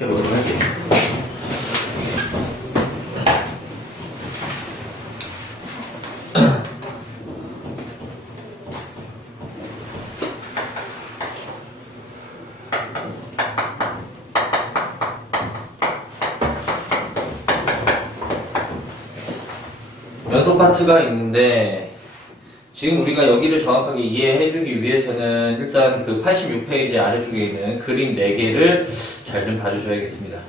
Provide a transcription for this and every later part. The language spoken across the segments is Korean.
해보도록 할게요. 연속 파트가 있는데 지금 우리가 여기를 정확하게 이해해주기 위해서는 일단 그 86페이지 아래쪽에 있는 그림 4개를 잘 좀 봐주셔야겠습니다.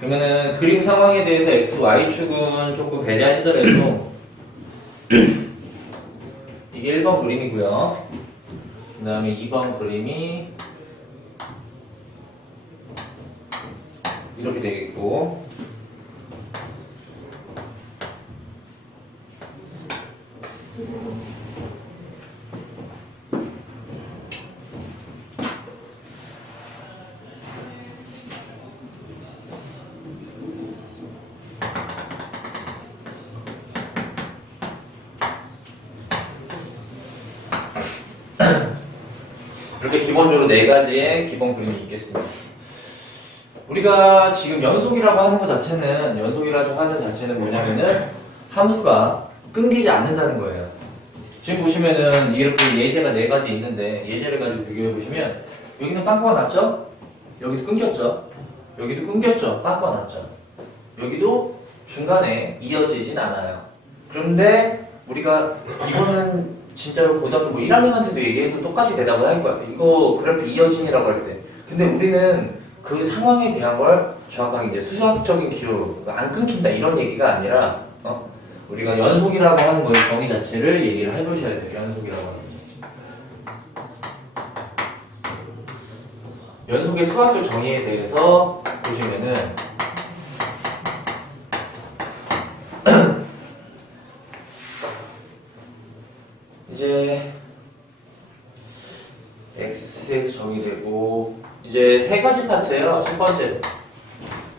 그러면은 그림 상황에 대해서 X, Y축은 조금 배제하시더라도 이게 1번 그림이고요. 그 다음에 2번 그림이 이렇게 되겠고, 이렇게 기본적으로 4가지의 기본 그림이 있겠습니다. 우리가 지금 연속이라고 하는 것 자체는, 뭐냐면은 함수가 끊기지 않는다는 거예요. 지금 보시면은 이렇게 예제가 4가지 있는데, 예제를 가지고 비교해 보시면 여기는 빵꾸가 났죠? 여기도 끊겼죠? 여기도 끊겼죠? 빵꾸가 났죠? 여기도 중간에 이어지진 않아요. 그런데 우리가 이거는 진짜로 고등학교 뭐 1학년한테도 얘기해도 똑같이 대답을 할 거야. 이거 그래프 이어진이라고 할 때. 근데 우리는 그 상황에 대한 걸 정확하게 이제 수학적인 기록, 안 끊긴다 이런 얘기가 아니라, 우리가 연속이라고 하는 거의 정의 자체를 얘기를 해보셔야 돼요. 연속이라고 하는 거. 연속의 수학적 정의에 대해서 보시면은 이제 X에서 정의되고, 이제 3가지 파트예요. 첫 번째,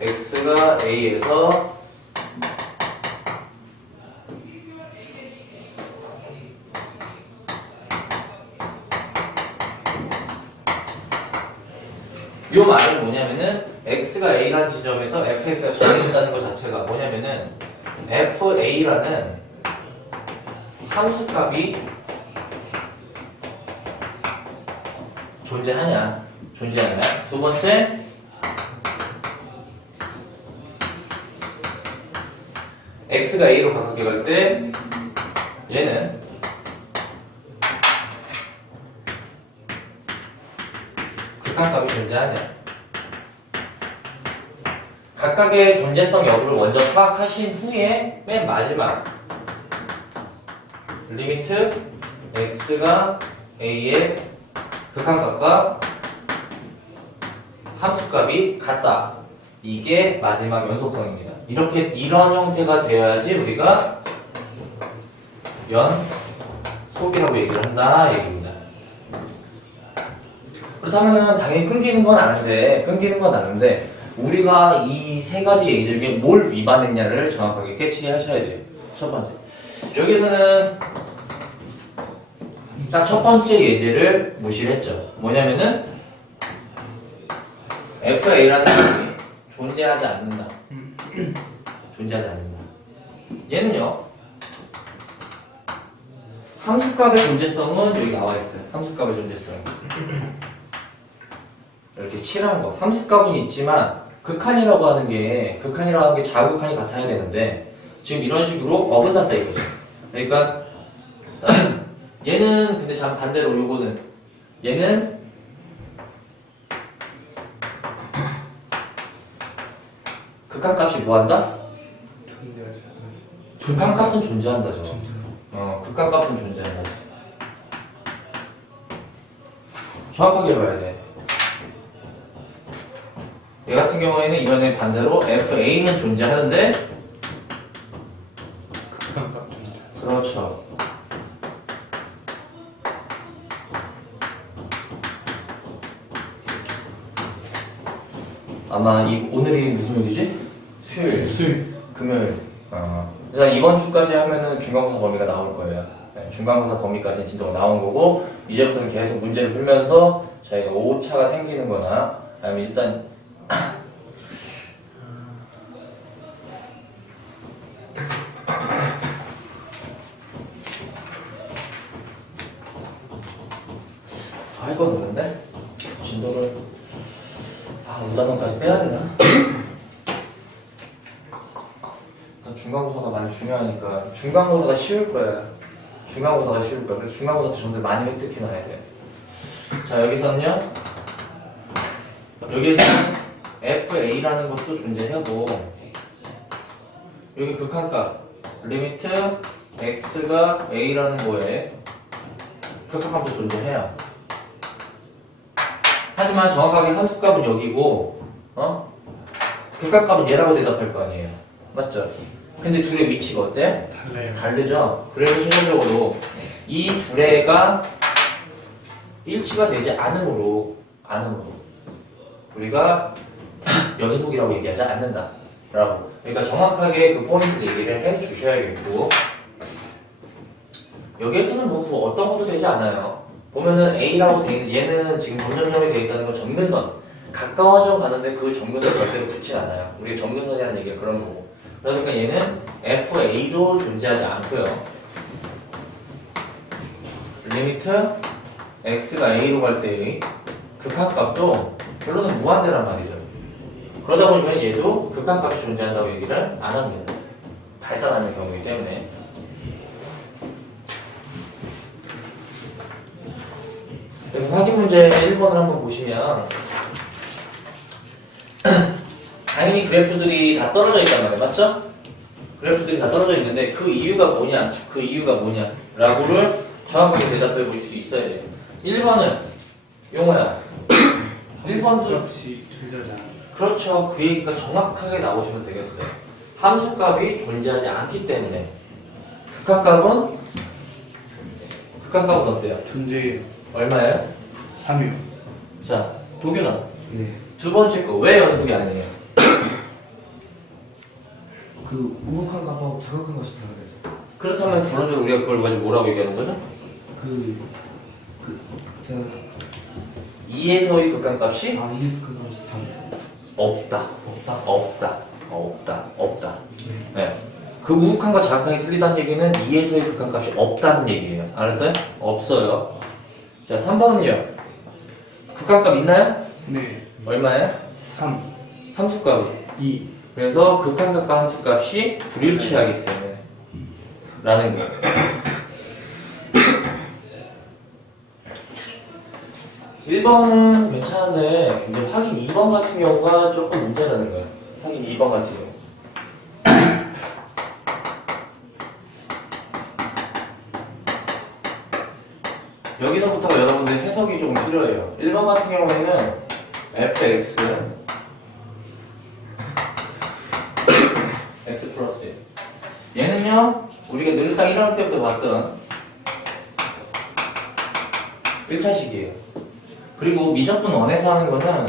X가 A에서 이 말은 뭐냐면은 X가 A라는 지점에서 fx가 정해진다는 것 자체가 뭐냐면은 fa라는 함수값이 존재하냐, 존재 안 하냐. 두 번째, x가 a로 가깝게 갈 때 얘는 극한값이 존재하냐. 각각의 존재성 여부를 먼저 파악하신 후에 맨 마지막 리미트 x가 a의 극한값과 함수값이 같다. 이게 마지막 연속성입니다. 이런 형태가 되어야지 우리가 연속이라고 얘기를 한다 얘기입니다. 그렇다면은 당연히 끊기는 건 아는데 우리가 이 3가지 얘기 중에 뭘 위반했냐를 정확하게 캐치하셔야 돼요. 첫 번째, 여기서는 딱 첫 번째 예제를 무시를 했죠. 뭐냐면은 FA라는 것이 존재하지 않는다. 얘는요, 함수값의 존재성은 여기 나와 있어요. 함수값의 존재성. 이렇게 칠한 거. 함수값은 있지만 극한이라고 하는 게 자극한이 같아야 되는데 지금 이런 식으로 어긋났다 이거죠. 그러니까 얘는 근데 참 반대로 요거는 얘는 극한값이 뭐한다? 극한값은 존재한다죠. 극한값은 존재한다죠. 정확하게 봐야 돼. 얘 같은 경우에는 이번에 반대로 FA는 존재하는데 그렇죠. 아마 오늘이 무슨 요일이지? 수요일. 금요일. 그래서 이번 주까지 하면은 중간고사 범위가 나올 거예요. 네, 중간고사 범위까지는 진도가 나온 거고, 이제부터는 계속 문제를 풀면서 저희가 오차가 생기는 거나, 아니면 일단 5단원까지 빼야 되나? 중간고사가 많이 중요하니까 중간고사가 쉬울 거야. 중간고사가 쉬울 거야. 그래서 중간고사 때 점수를 많이 획득해 놔야 돼. 자, 여기서는요. 여기에서는 FA라는 것도 존재하고 여기 극한값 리미트 X가 A라는 거에 극한값도 존재해요. 하지만 정확하게 함수값은 여기고 극한값은 얘라고 대답할 거 아니에요. 맞죠? 근데 둘의 위치가 어때? 달라요. 다르죠? 그래서 최종적으로 이 둘의가 일치가 되지 않으므로 우리가 연속이라고 얘기하지 않는다 라고. 그러니까 정확하게 그 포인트 얘기를 해 주셔야겠고 여기에서는 뭐 어떤 것도 되지 않아요. 보면은 A라고 돼 있는 얘는 지금 점점점이 돼 있다는 건 점근선 가까워져 가는데 그 점근선 절대로 붙진 않아요. 우리가 점근선이라는 얘기가 그런 거고. 그러니까 얘는 FA도 존재하지 않고요. 리미트 X가 A로 갈 때의 극한값도 결론은 무한대란 말이죠. 그러다 보니까 얘도 극한값이 존재한다고 얘기를 안 합니다. 발산하는 경우이기 때문에. 그래서 확인 문제 1번을 한번 보시면 당연히 그래프들이 다 떨어져 있단 말이에요. 맞죠? 그래프들이 다 떨어져 있는데 그 이유가 뭐냐? 라고를 정확하게 대답해 볼 수 있어야 돼요. 1번은 용호야. 1번도 값이 존재하지 않아. 그렇죠. 그 얘기가 정확하게 나오시면 되겠어요. 함수값이 존재하지 않기 때문에 극한값은 어때요? 존재해요. 얼마예요? 3이요. 자, 도균아. 네. 두 번째 거 왜 연속이 아니에요? 그 우극한 값하고 자극한 것이 다르죠. 그렇다면 결론적으로 우리가 그걸 가지고 뭐라고 얘기하는 거죠? 제가 2에서의 극한값이 이극한 것이 다르죠. 없다. 없다. 네. 네. 그 우극한과 자극한이 틀리다는 얘기는 2에서의 극한값이 없다는 얘기예요. 알았어요? 없어요. 자, 3번은요. 극한값 있나요? 네. 얼마예요? 3. 함수값이 2. 그래서 극한값과 함수값이 불일치하기 때문에 라는 거예요. (1번은) 괜찮은데 이제 확인 2번 같은 경우가 조금 문제라는 거예요. 확인 2번 같은 경우. 여기서부터가 여러분들 해석이 좀 필요해요. 1번 같은 경우에는 fx x 플러스 1. 얘는요 우리가 늘상 1학년 때부터 봤던 1차식이에요. 그리고 미적분 원에서 하는 거는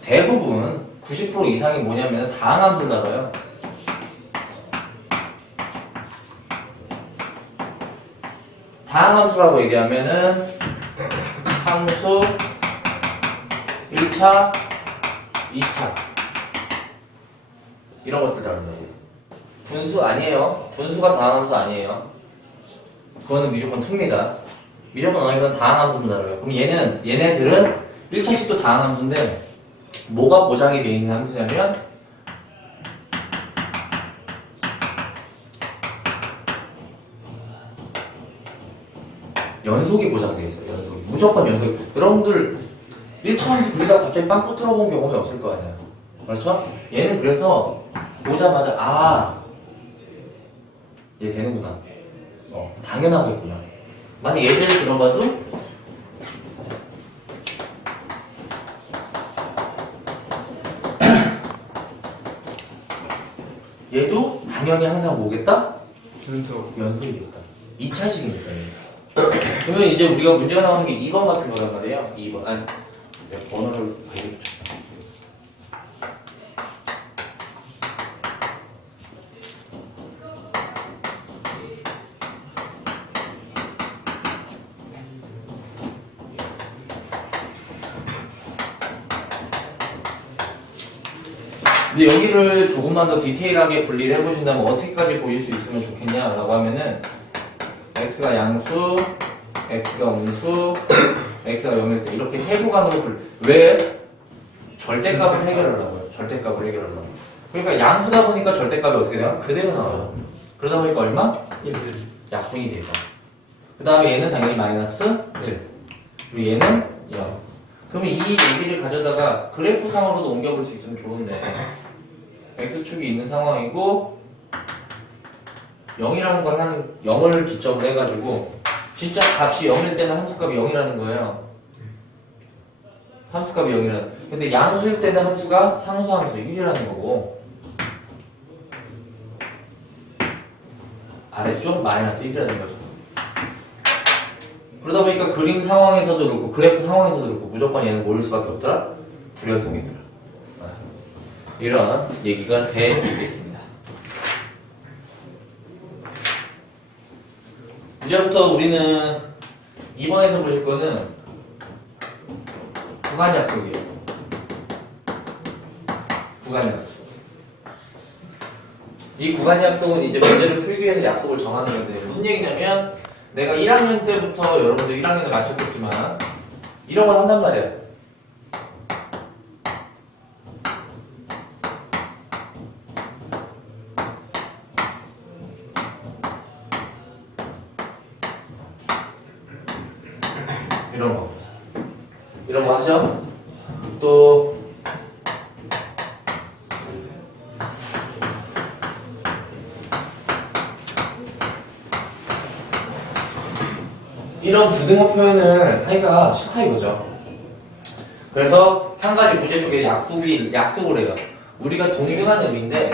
대부분 90% 이상이 뭐냐면 다항함수를 다뤄요. 다항함수라고 얘기하면은 함수 1차, 2차 이런 것들 다룬다고요. 분수 아니에요. 분수가 다항함수 아니에요. 그거는 미적분 2입니다. 미적분 원에서는 다항함수도 다뤄요. 그럼 얘네들은 1차식도 다항함수인데 뭐가 보장이 되어 있는 함수냐면 연속이 보장되어 있어요. 연속. 무조건 연속. 여러분들 1차 함수 둘다 갑자기 빵 붙들어 본 경험이 없을 거 아니에요. 그렇죠? 얘는 그래서 보자마자 얘 되는구나. 당연하겠구나. 만약 예제를 들어봐도 얘도 당연히 항상 뭐겠다? 연속이겠다. 2차식이니까. 그러면 이제 우리가 문제가 나오는 게 2번 같은 거란 말이에요. 2번. 아니, 내가 번호를 여기 붙여. 근데 여기를 조금만 더 디테일하게 분리를 해보신다면 어떻게까지 보일 수 있으면 좋겠냐라고 하면은 x가 양수, x가 음수, x가 0일 때 이렇게 세 구간으로 왜? 절대값을 해결하려고요. 절대값을 해결하려고. 그러니까 양수다 보니까 절대값이 어떻게 돼요? 그대로 나와요. 그러다 보니까 얼마? 1. 약분이 되죠. 그 다음에 얘는 당연히 마이너스 1. 그리고 얘는 0. 그러면 이 얘기를 가져다가 그래프상으로도 옮겨볼 수 있으면 좋은데 x축이 있는 상황이고 0이라는 걸 한 0을 기점으로 해가지고 진짜 값이 0일 때는 함수값이 0이라는 거예요. 함수값이 0이라는. 근데 양수일 때는 함수가 상수함수 1이라는 거고 아래쪽 마이너스 1이라는 거죠. 그러다 보니까 그림 상황에서도 그렇고 그래프 상황에서도 그렇고 무조건 얘는 모일 수밖에 없더라? 불연통이더라. 이런 얘기가 되겠습니다. 이제부터 우리는 2번에서 보실 거는 구간 약속이에요. 구간 약속. 이 구간 약속은 이제 문제를 풀기 위해서 약속을 정하는 건데 무슨 얘기냐면 내가 1학년 때부터 여러분들 1학년에 맞췄겠지만 이런 걸 한단 말이야. 이런 거 하죠? 또 이런 부등호 표현을 하기가 싫다 이거죠. 그래서 한 가지 문제 속에 약속을 해요. 우리가 동등한 의미인데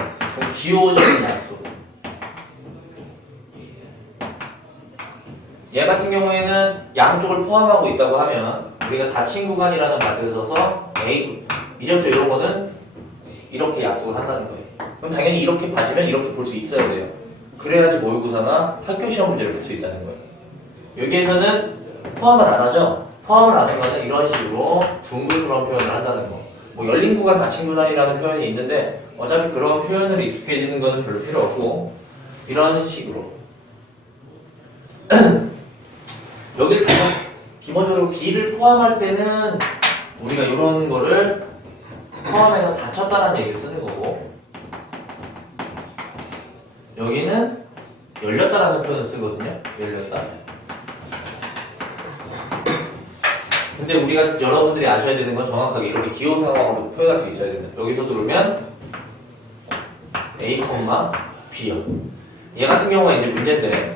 기호적인 약속. 얘 같은 경우에는 양쪽을 포함하고 있다고 하면 우리가 닫힌 구간이라는 말을 써서 A 이제부터 이런 거는 이렇게 약속을 한다는 거예요. 그럼 당연히 이렇게 봐주면 이렇게 볼 수 있어야 돼요. 그래야지 모의고사나 학교 시험 문제를 풀 수 있다는 거예요. 여기에서는 포함을 안 하죠? 포함을 안 하는 거는 이런 식으로 둥글그런 표현을 한다는 거. 뭐 열린 구간, 닫힌 구간이라는 표현이 있는데 어차피 그런 표현을 익숙해지는 거는 별로 필요 없고 이런 식으로 여기를 기본적으로 B를 포함할 때는 우리가 이런 거를 포함해서 닫혔다라는 얘기를 쓰는 거고 여기는 열렸다라는 표현을 쓰거든요. 열렸다. 근데 우리가 여러분들이 아셔야 되는 건 정확하게 이렇게 기호 상황으로 표현할 수 있어야 된다. 여기서 누르면 A, B요. 얘 같은 경우가 이제 문제인데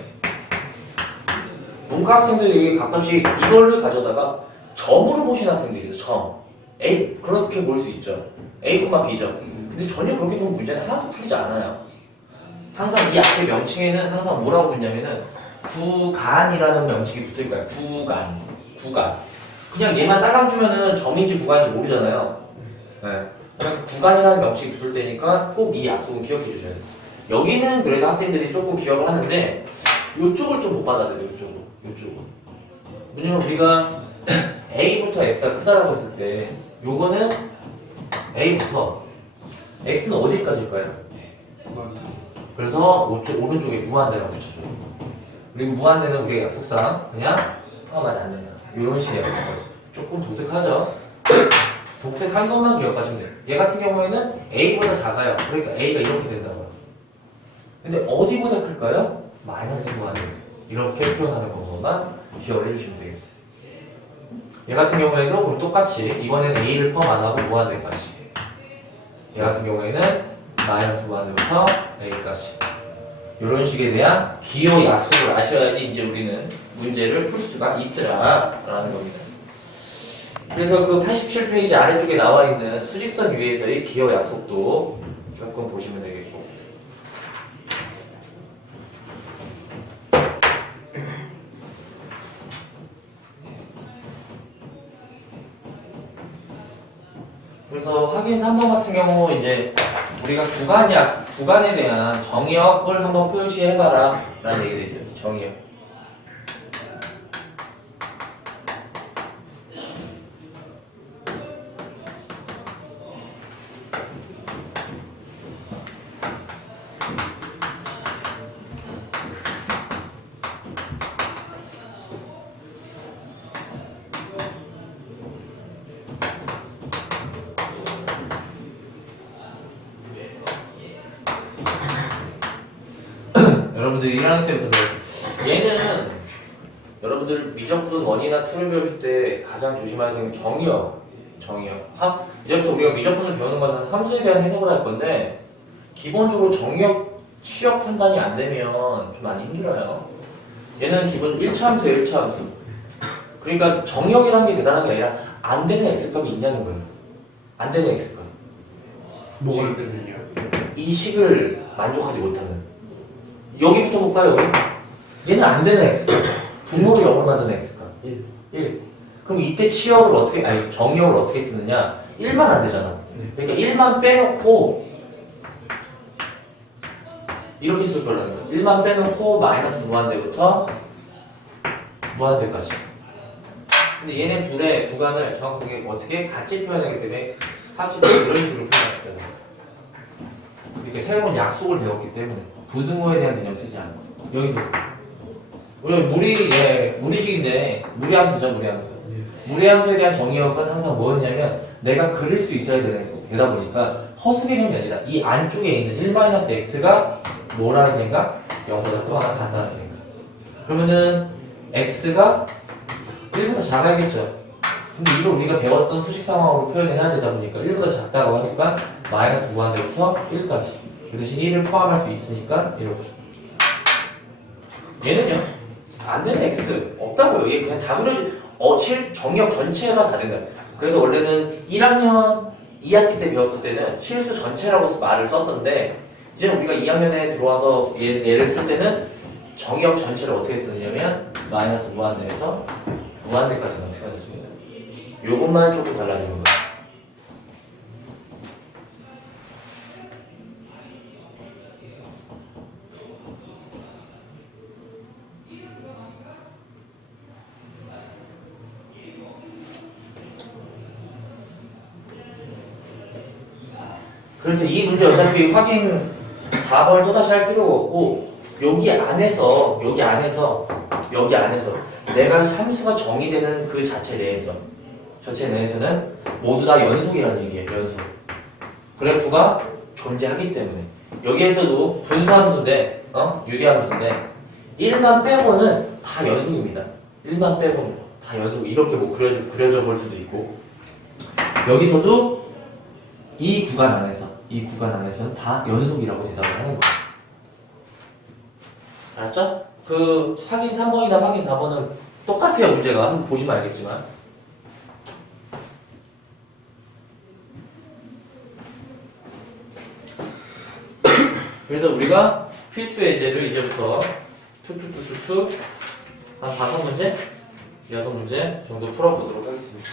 문과 학생들이 가끔씩 이걸로 가져다가 점으로 보시는 학생들이 있어요. 점. A 그렇게 볼 수 있죠. A, B죠. 근데 전혀 그렇게 보면 문제는 하나도 틀리지 않아요. 항상 이 앞에 명칭에는 항상 뭐라고 붙냐면은 구간이라는 명칭이 붙을 거예요. 구간. 그냥 얘만 딸랑 주면은 점인지 구간인지 모르잖아요. 네. 그러니까 구간이라는 명칭이 붙을 때니까 꼭 이 약속은 기억해 주셔야 돼요. 여기는 그래도 학생들이 조금 기억을 하는데 이쪽을 좀 못 받아들여요. 이쪽은. 왜냐면 우리가 A부터 X가 크다라고 했을 때 요거는 A부터 X는 어디까지일까요? 그래서 오른쪽에 무한대라고 붙여줘요. 그리고 무한대는 우리가 약속상 그냥 포함하지 않는다. 이런 식의 약속까지. 조금 독특하죠? 독특한 것만 기억하시면 돼요. 얘 같은 경우에는 A보다 작아요. 그러니까 A가 이렇게 된다고요. 근데 어디보다 클까요? 마이너스 무한대. 이렇게 표현하는 것만 기억을 해주시면 되겠어요. 얘 같은 경우에도 그럼 똑같이 이번에는 A를 포함 안 하고 무한대까지. 얘 같은 경우에는 마이너스 무한대부터 A까지. 이런 식에 대한 기호 약속을 아셔야지 이제 우리는 문제를 풀 수가 있더라라는 겁니다. 그래서 그 87페이지 아래쪽에 나와 있는 수직선 위에서의 기호 약속도 조금 보시면 되겠고. 그래서 확인 3번 같은 경우 이제 우리가 구간에 대한 정의역을 한번 표시해봐라 라는 얘기가 있어요. 정의역. 여러분들 1학년 때부터 배웠어요. 얘는 여러분들 미적분 1이나 2를 배우실 때 가장 조심해야 되는 게 정의역. 이제부터 우리가 미적분을 배우는 건 함수에 대한 해석을 할 건데 기본적으로 정의역 취역 판단이 안 되면 좀 많이 힘들어요. 얘는 기본 1차 함수예요, 1차 함수. 그러니까 정의역이라는 게 대단한 게 아니라 안 되는 x값이 있냐는 거예요. 안 되는 x값. 뭐가 안 되면요? 이 식을 만족하지 못하는. 여기부터 볼까요, 여기? 얘는 안 되는 x값. 분모를 0으로 만드는 x값. 1. 그럼 이때 치역을 어떻게, 정의역을 어떻게 쓰느냐? 1만 안 되잖아. 그러니까 1만 빼놓고 이렇게 쓸 거라는 거야. 1만 빼놓고 마이너스 무한대부터 무한대까지. 근데 얘네 둘의 구간을 정확하게 어떻게 같이 표현하기 때문에 합치면 이런 식으로 표현하기 때문에. 이렇게 새로운 약속을 배웠기 때문에 부등호에 대한 개념 쓰지 않아. 여기서 우리가 무리식인데 무리함수죠, 무리함수. 무리함수에 대한 정의역은 항상 뭐였냐면 내가 그릴 수 있어야 되다 보니까 허수 개념이 아니라 이 안쪽에 있는 1-x가 뭐라는 생각? 0보다 크거나 같다는 생각. 그러면은 x가 1보다 작아야겠죠. 근데 이걸 우리가 배웠던 수식 상황으로 표현을 해야 되다 보니까 1보다 작다고 하니까 마이너스 무한대부터 1까지. 그 대신 1을 포함할 수 있으니까 이렇게. 얘는요? 안 되는 x 없다고요. 얘 그냥 다 그려지. 정역 전체가 다 된다. 그래서 원래는 1학년 2학기 때 배웠을 때는 실수 전체라고 말을 썼던데 이제 우리가 2학년에 들어와서 얘를 쓸 때는 정역 전체를 어떻게 쓰느냐면 마이너스 무한대에서 무한대까지만 표현했습니다. 요것만 조금 달라지는 거예요. 그래서 이 문제 어차피 확인 4번을 또다시 할 필요가 없고 여기 안에서 내가 함수가 정의되는 그 자체 내에서는 모두 다 연속이라는 얘기예요. 연속. 그래프가 존재하기 때문에 여기에서도 분수함수인데 유리함수인데 1만 빼고는 다 연속입니다. 1만 빼고는 다 연속. 이렇게 뭐 그려져 볼 수도 있고 여기서도 이 구간 안에서는 다 연속이라고 대답을 하는 거예요. 알았죠? 그 확인 3번이나 확인 4번은 똑같아요. 문제가 한번 보시면 알겠지만 그래서 우리가 필수 예제를 이제부터 툭툭툭툭 한 5문제? 6문제 정도 풀어보도록 하겠습니다.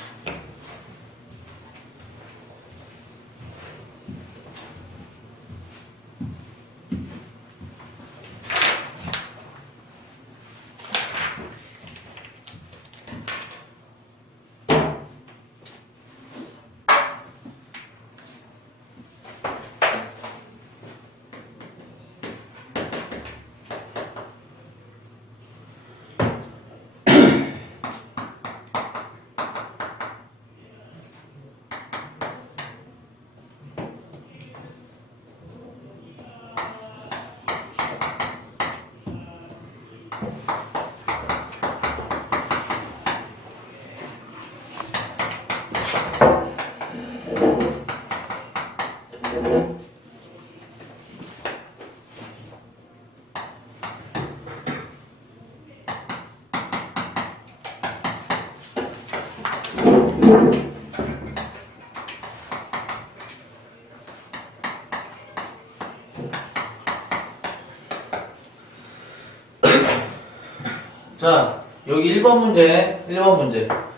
자, 여기 1번 문제.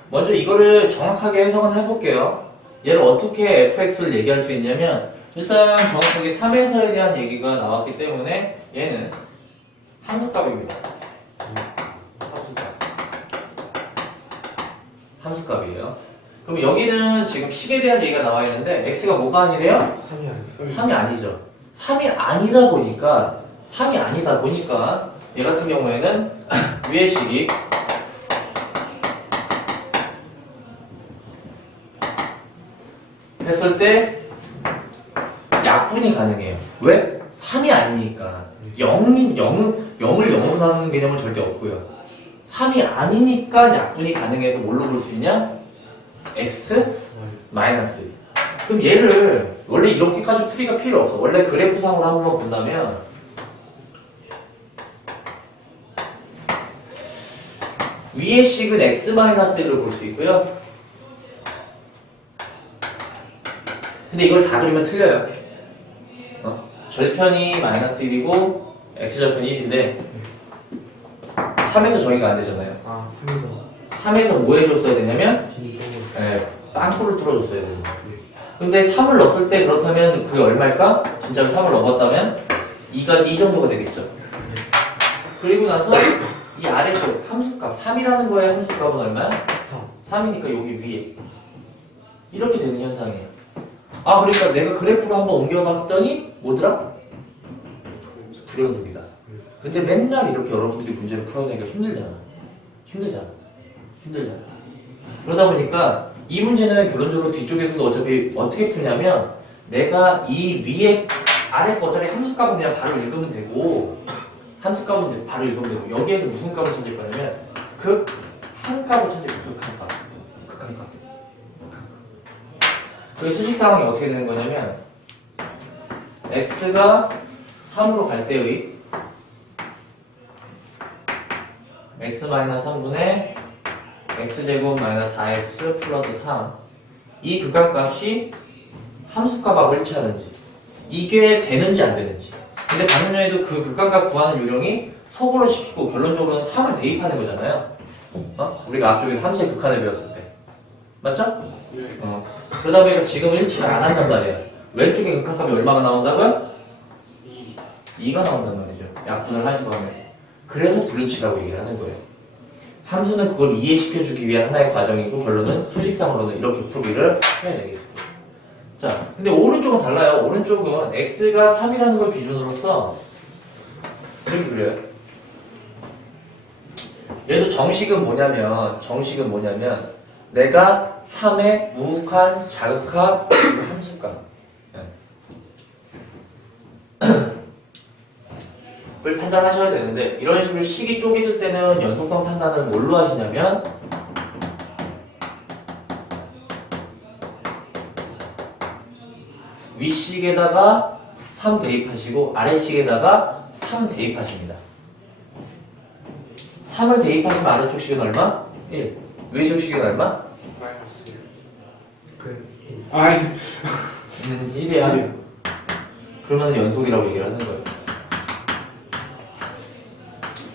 먼저 이거를 정확하게 해석은 해볼게요. 얘를 어떻게 fx를 얘기할 수 있냐면 일단 정확하게 3에서에 대한 얘기가 나왔기 때문에 얘는 함수값입니다. 함수값이에요. 그럼 여기는 지금 식에 대한 얘기가 나와 있는데 x가 뭐가 아니래요? 3이 아니죠. 3이 아니죠. 3이 아니다 보니까 얘 같은 경우에는 위의 식이 했을 때 약분이 가능해요. 왜? 3이 아니니까. 0을 0으로 나누는 개념은 절대 없고요. 3이 아니니까 약분이 가능해서 뭘로 볼 수 있냐? x 마이너스 1. 그럼 얘를 원래 이렇게까지 풀이가 필요 없어. 원래 그래프상으로 한번 본다면 위의 식은 x 마이너스 1로 볼 수 있고요. 근데 이걸 다 그리면 틀려요. 절편이 마이너스 1이고 x절편이 1인데 3에서 정의가 안 되잖아요. 아 3에서 3에서 뭐 해줬어야 되냐면 비니똥을 빵꾸를 뚫어줬어야 돼요. 근데 3을 넣었을 때 그렇다면 그게 얼마일까? 진짜로 3을 넣었다면 2가 이 정도가 되겠죠. 그리고 나서 이 아래쪽 함수값 3이라는 거의 함수값은 얼마야? 3이니까 여기 위에 이렇게 되는 현상이에요. 아 그러니까 내가 그래프를 한번 옮겨봤더니 뭐더라? 불연속이다. 근데 맨날 이렇게 여러분들이 문제를 풀어내기가 힘들잖아. 그러다 보니까 이 문제는 결론적으로 뒤쪽에서도 어차피 어떻게 푸냐면 내가 이 위에 아래 거 어차피 함수값은 그냥 바로 읽으면 되고 함수값은 바로 읽으면 되고 여기에서 무슨 값을 찾을 거냐면 극한값을 찾을 거야. 극한값. 그 수식 상황이 어떻게 되는 거냐면 x가 3으로 갈 때의 x-3분의 x제곱 마이너스 4x 플러스 3 이 극한값이 함수값 합을 일치하는지 이게 되는지 안 되는지. 근데 방금 전에도 그 극한값 구하는 요령이 속으로 시키고 결론적으로는 3을 대입하는 거잖아요. 우리가 앞쪽에서 함수의 극한을 배웠을 때 맞죠? 네. 그러다 보니까 지금 일치를 안 한단 말이에요. 왼쪽에 극한값이 얼마가 나온다고요? 2가 나온단 말이죠. 약분을 하시고 하면. 그래서 불일치라고 얘기를 하는 거예요. 함수는 그걸 이해시켜주기 위한 하나의 과정이고 결론은 수식상으로는 이렇게 풀기를 해야 되겠습니다. 자, 근데 오른쪽은 달라요. 오른쪽은 x가 3이라는 걸 기준으로서 이렇게 그려요. 얘도 정식은 뭐냐면 내가 3의 우극한, 자극한, 함수값 을 판단하셔야 되는데 이런 식으로 식이 쪼개질 때는 연속성 판단을 뭘로 하시냐면 윗식에다가 3 대입하시고 아래식에다가 3 대입하십니다. 3을 대입하시면 아래쪽 식은 얼마? 1. 위쪽 식은 얼마? 마이너스 1. 그 아이 1이야. 그러면 연속이라고 얘기를 하는 거예요.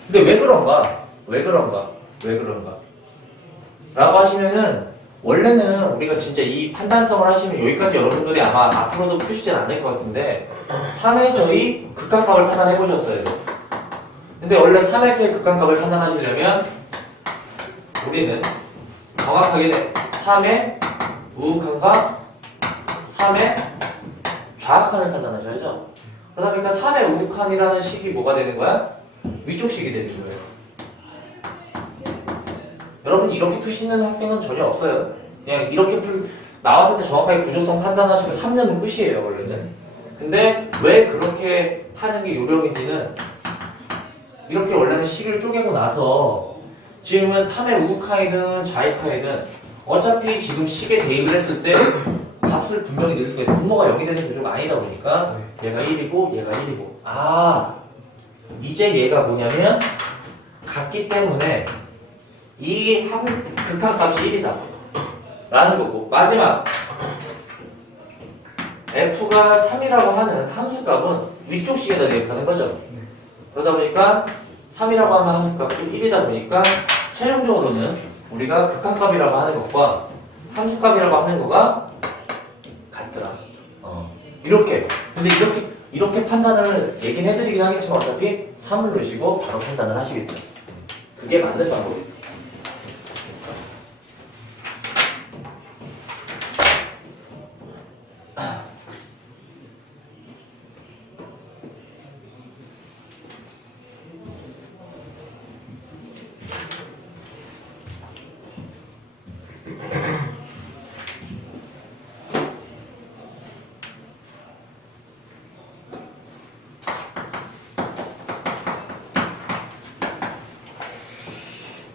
근데 왜 그런가? 라고 하시면은 원래는 우리가 진짜 이 판단성을 하시면 여기까지 여러분들이 아마 앞으로도 푸시진 않을 것 같은데 3에서의 극한값을 판단해 보셨어야 돼요. 근데 원래 3에서의 극한값을 판단하시려면 우리는 정확하게 3의 우극한과 3의 좌극한을 판단하셔야죠. 그러다 보니까 3의 우극한이라는 식이 뭐가 되는 거야? 위쪽 식이 되는 거예요. 여러분 이렇게 푸시는 학생은 전혀 없어요. 그냥 이렇게 나왔을 때 정확하게 구조성 판단하시고 3년은 끝이에요 원래는. 근데 왜 그렇게 하는 게 요령인지는 이렇게 원래는 식을 쪼개고 나서 지금은 3의 우극하이든 좌익하이든 어차피 지금 식에 대입을 했을 때 값을 분명히 넣을 수가 있고 분모가 0이 되는 구조가 아니다 보니까 얘가 1이고 얘가 1이고 이제 얘가 뭐냐면 같기 때문에 이 극한값이 1이다 라는 거고 마지막 f가 3이라고 하는 함수값은 위쪽 식에다 대입하는 거죠. 그러다 보니까 3이라고 하는 함수값이 1이다 보니까 최종적으로는 우리가 극한값이라고 하는 것과 함수값이라고 하는 거가 같더라. 이렇게. 근데 이렇게 판단을 얘기는 해드리긴 하겠지만 어차피 3을 넣으시고 바로 판단을 하시겠죠. 그게 맞는 방법이에요.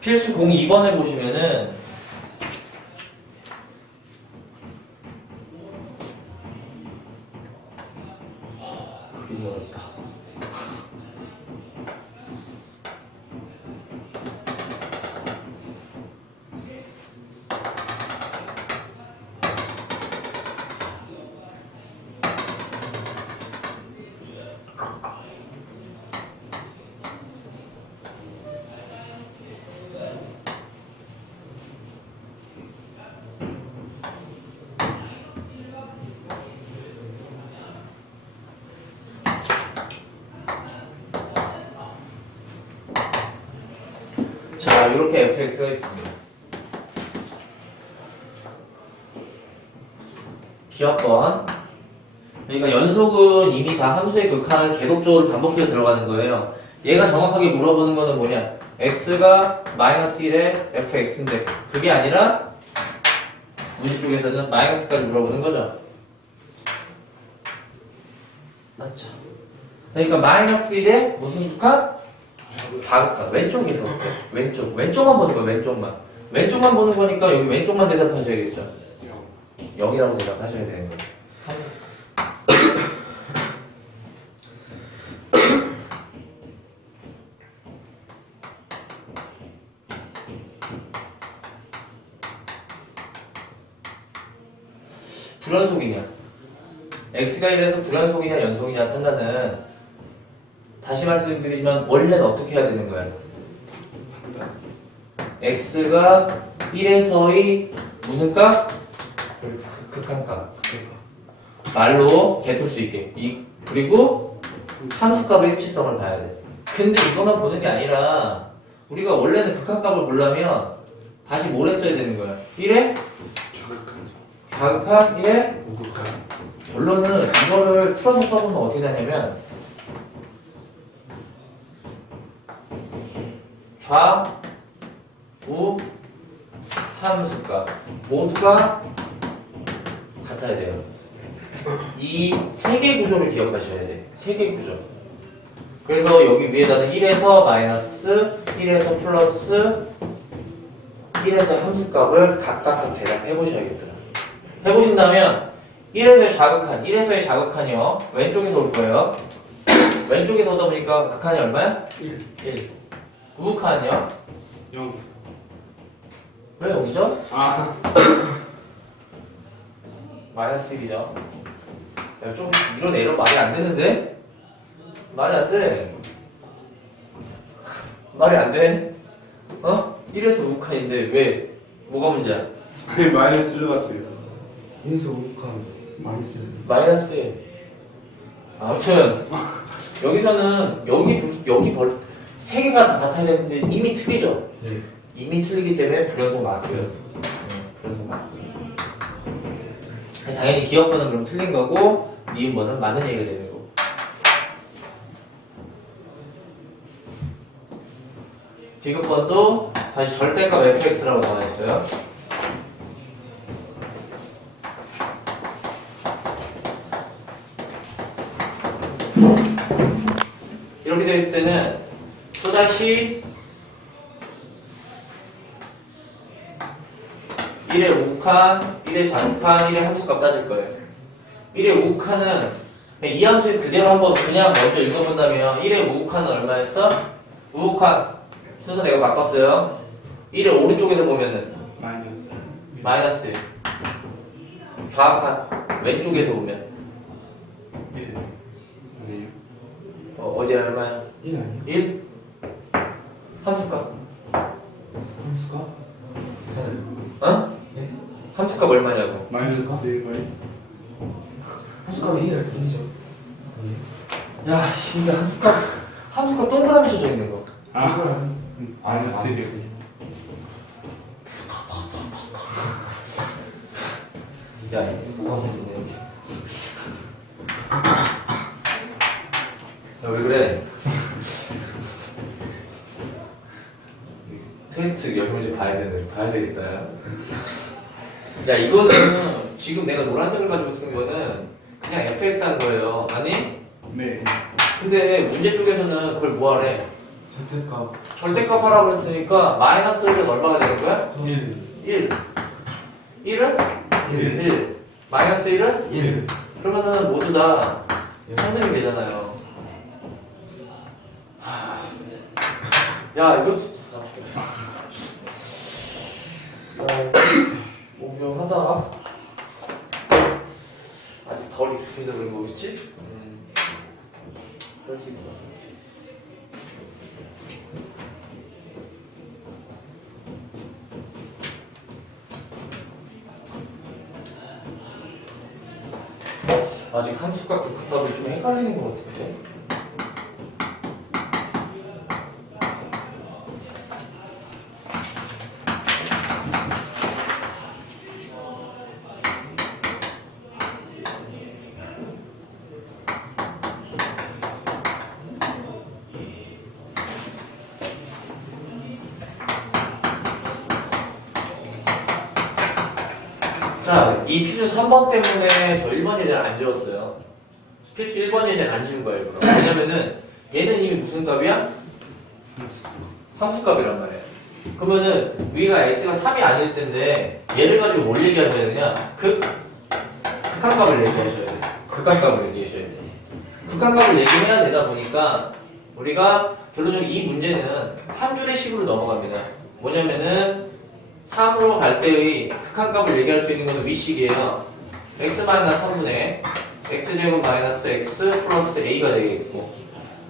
필수 02번을 보시면은 그게 어렵다. 자, 이렇게 fx가 있습니다. 기억번. 그러니까 연속은 이미 다 함수의 극한을 계속적으로 반복해서 들어가는 거예요. 얘가 정확하게 물어보는 거는 뭐냐? x가 마이너스 1에 fx인데 그게 아니라 문제 쪽에서는 마이너스까지 물어보는 거죠. 맞죠? 그러니까 마이너스 1에 무슨 극한? 자극한. 왼쪽에서 왼쪽만 보는 거야. 왼쪽만 보는 거니까 여기 왼쪽만 대답하셔야겠죠. 0이라고 대답하셔야 되는 거예요. 불연속이냐? x가 1에서 불연속이냐 연속이냐 판단은 다시 말씀드리지만 원래는 어떻게 해야 되는 거야? x가 1에서의 무슨 값? 극한값. 말로 개틀 수 있게. 그리고 함수값의 일치성을 봐야 돼. 근데 이것만 보는 게 아니라 우리가 원래는 극한값을 보려면 다시 뭘 했어야 되는 거야? 1에 자극한 1에 우극한. 결론은 이거를 풀어서 써보면 어떻게 되냐면 좌우 함수값 모두가 같아야 돼요. 이 세 개 구조를 기억하셔야 돼. 세 개 구조. 그래서 여기 위에다는 1에서 마이너스, 1에서 플러스, 1에서 함수값을 각각 대답해 보셔야겠더라. 해보신다면 1에서의 자극한, 1에서의 자극한이요. 왼쪽에서 올 거예요. 왼쪽에서 오다 보니까 극한이 얼마야? 1. 1. 우극한이요? 0. 왜 여기죠? 아. 마이너스 1이죠. 야, 좀 밀어내려. 말이 안 되는데? 말이 안 돼. 말이 안 돼. 어? 1에서 우극한인데 왜? 뭐가 문제야? 아니 마이너스를 봤어요. 1에서 5칸 마이너스. 마이너스 1. 아무튼 여기서는 여기 세 개가 다 같아야 되는데 이미 틀리죠? 네. 이미 틀리기 때문에 불연속 맞고요. 불연속 맞고요. 당연히 기억번은 그럼 틀린 거고 미음번은 맞는 얘기가 되는 거고. 디귿번도 다시 절대값 fx라고 나와 있어요. 이렇게 되어 있을 때는 또다시 1의 우칸, 1의 자극한, 1의 함수값 따질 거예요. 1의 우칸은 이 함수 그대로 한번 그냥 먼저 읽어본다면 1의 우칸은 얼마였어? 우칸 순서 내가 바꿨어요. 1의 오른쪽에서 보면은 마이너스. 마이너스 1. 좌우칸 왼쪽에서 보면 1. 아니에요. 어디 얼마야? 1 아니에요? 1? 함수값. 함수가? 같아요. 어? 네? 함수값 얼마냐고. 마이너스 1번. 함수값이 1이죠. 야, 씨, 이게 함수값 동그라미 쳐져 있는 거. 아. 마이너스 1이요. 야, 이게 뭐가 문제냐, 이렇게. 야, 왜 그래? 테스트 영역을 봐야 되겠다. 야, 이거는 지금 내가 노란색을 가지고 쓴 거는 그냥 fx 한 거예요. 아니? 네. 근데 문제 쪽에서는 그걸 뭐하래? 절대값. 절대값 하라고 그랬으니까 마이너스 1은 얼마가 되는 거야? 1. 1은? 1. 마이너스 1은? 1. 그러면은 모두 다 성능이 되잖아요. 야, 이거 오묘하다. 아직 덜 익숙해서 그런 거겠지? 그럴 수 있어. 아직 함수과 극한값이 좀 헷갈리는 것 같은데. 자, 이 필수 3번 때문에 저 1번 예제를 안 지웠어요. 필수 1번 예제를 안 지운 거예요, 그럼. 왜냐면은 얘는 이미 무슨 값이야? 함수값이란 말이야. 그러면은 위가 x가 3이 아닐 텐데 얘를 가지고 뭘 얘기하셔야 되냐? 극한값을 얘기하셔야 돼. 극한값을 얘기하셔야 돼. 극한값을 얘기해야 되다 보니까 우리가 결론적으로 이 문제는 한 줄의 식으로 넘어갑니다. 뭐냐면은 3으로 갈 때의 극한값을 얘기할 수 있는 것은 위식이에요. x-3분의 x제곱 마이너스 x 플러스 a가 되겠고,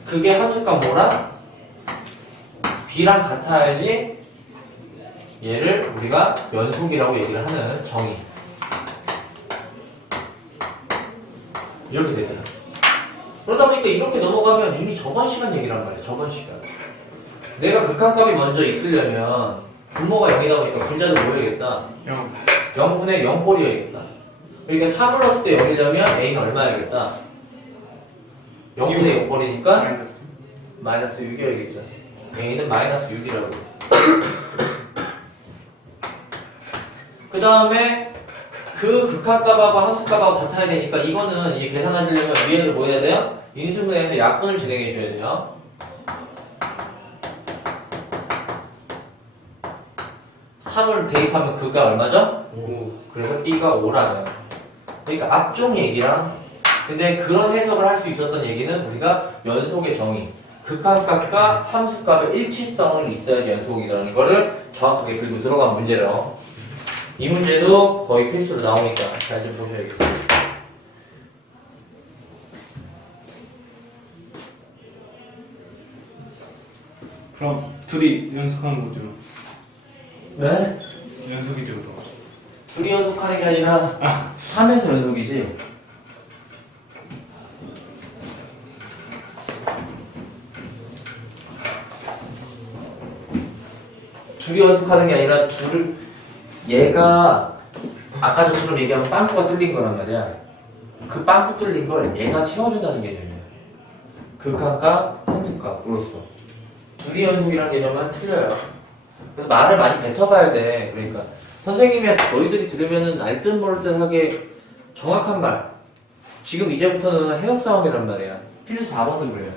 그게 함수값 뭐랑? b랑 같아야지 얘를 우리가 연속이라고 얘기를 하는 정의. 이렇게 되더라. 그러다 보니까 이렇게 넘어가면 이미 저번 시간 얘기란 말이야. 저번 시간. 내가 극한값이 먼저 있으려면 분모가 0이다 보니까 분자도 뭐 해야겠다? 0분의 0꼴이어야겠다. 그러니까 3을 넣었을 때 0이라면 a는 얼마야겠다? 0분의 0꼴이니까 마이너스 6이어야겠죠. a는 마이너스 6이라고. 그 다음에 그 극한값하고 함수값하고 같아야 되니까 이거는 이제 계산하시려면 위에를 뭐 해야 돼요? 인수분해해서 약분을 진행해 줘야 돼요. 을 대입하면 그가 얼마죠? 5. 그래서 b가 5라는. 그러니까 앞쪽 얘기랑 근데 그런 해석을 할 수 있었던 얘기는 우리가 연속의 정의 극한값과 함수값의 일치성을 있어야 연속이라는 거를 정확하게 들고 들어간 문제로 이 문제도 거의 필수로 나오니까 잘 좀 보셔야겠어요. 그럼 둘이 연속하는 거죠? 네? 연속이죠, 그럼. 둘이 연속하는 게 아니라 3에서 연속이지. 둘이 연속하는 게 아니라 얘가 아까 전처럼 얘기하면 빵꾸가 뚫린 거란 말이야. 그 빵꾸 뚫린 걸 얘가 채워준다는 개념이야. 극한값, 함수값으로서 둘이 연속이라는 개념은 틀려요. 그래서 말을 많이 뱉어봐야 돼. 그러니까 선생님이 너희들이 들으면은 알듯 모르듯하게 정확한 말. 지금 이제부터는 해석 싸움이란 말이야. 필수 4번도 그래요.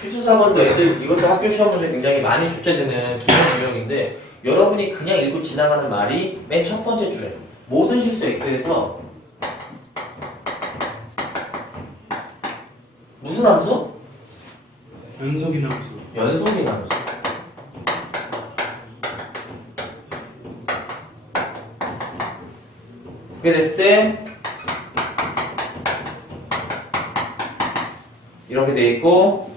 필수 4번도 애들 이것도 학교 시험 문제 굉장히 많이 출제되는 기본 유형인데 여러분이 그냥 읽고 지나가는 말이 맨 첫 번째 줄에 모든 실수 X에서 무슨 함수? 연속인 함수. 연속인 함수. 그렇게 됐을 때 이렇게 돼 있고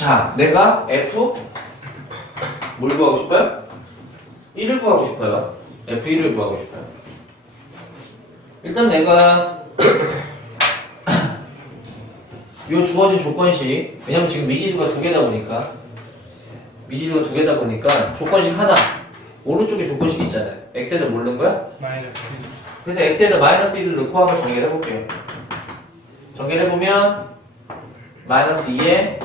자, 내가 F 뭘 구하고 싶어요? 1을 구하고 싶어요. F1을 구하고 싶어요. 일단 내가 요 주어진 조건식 왜냐면 지금 미지수가 두 개다 보니까 조건식 하나 오른쪽에 조건식 있잖아요. X에다 뭘 넣은 거야? 마이너스 그래서 x에다 마이너스 1을 넣고 한번 정리를 해볼게요. 정리를 해보면 마이너스 2에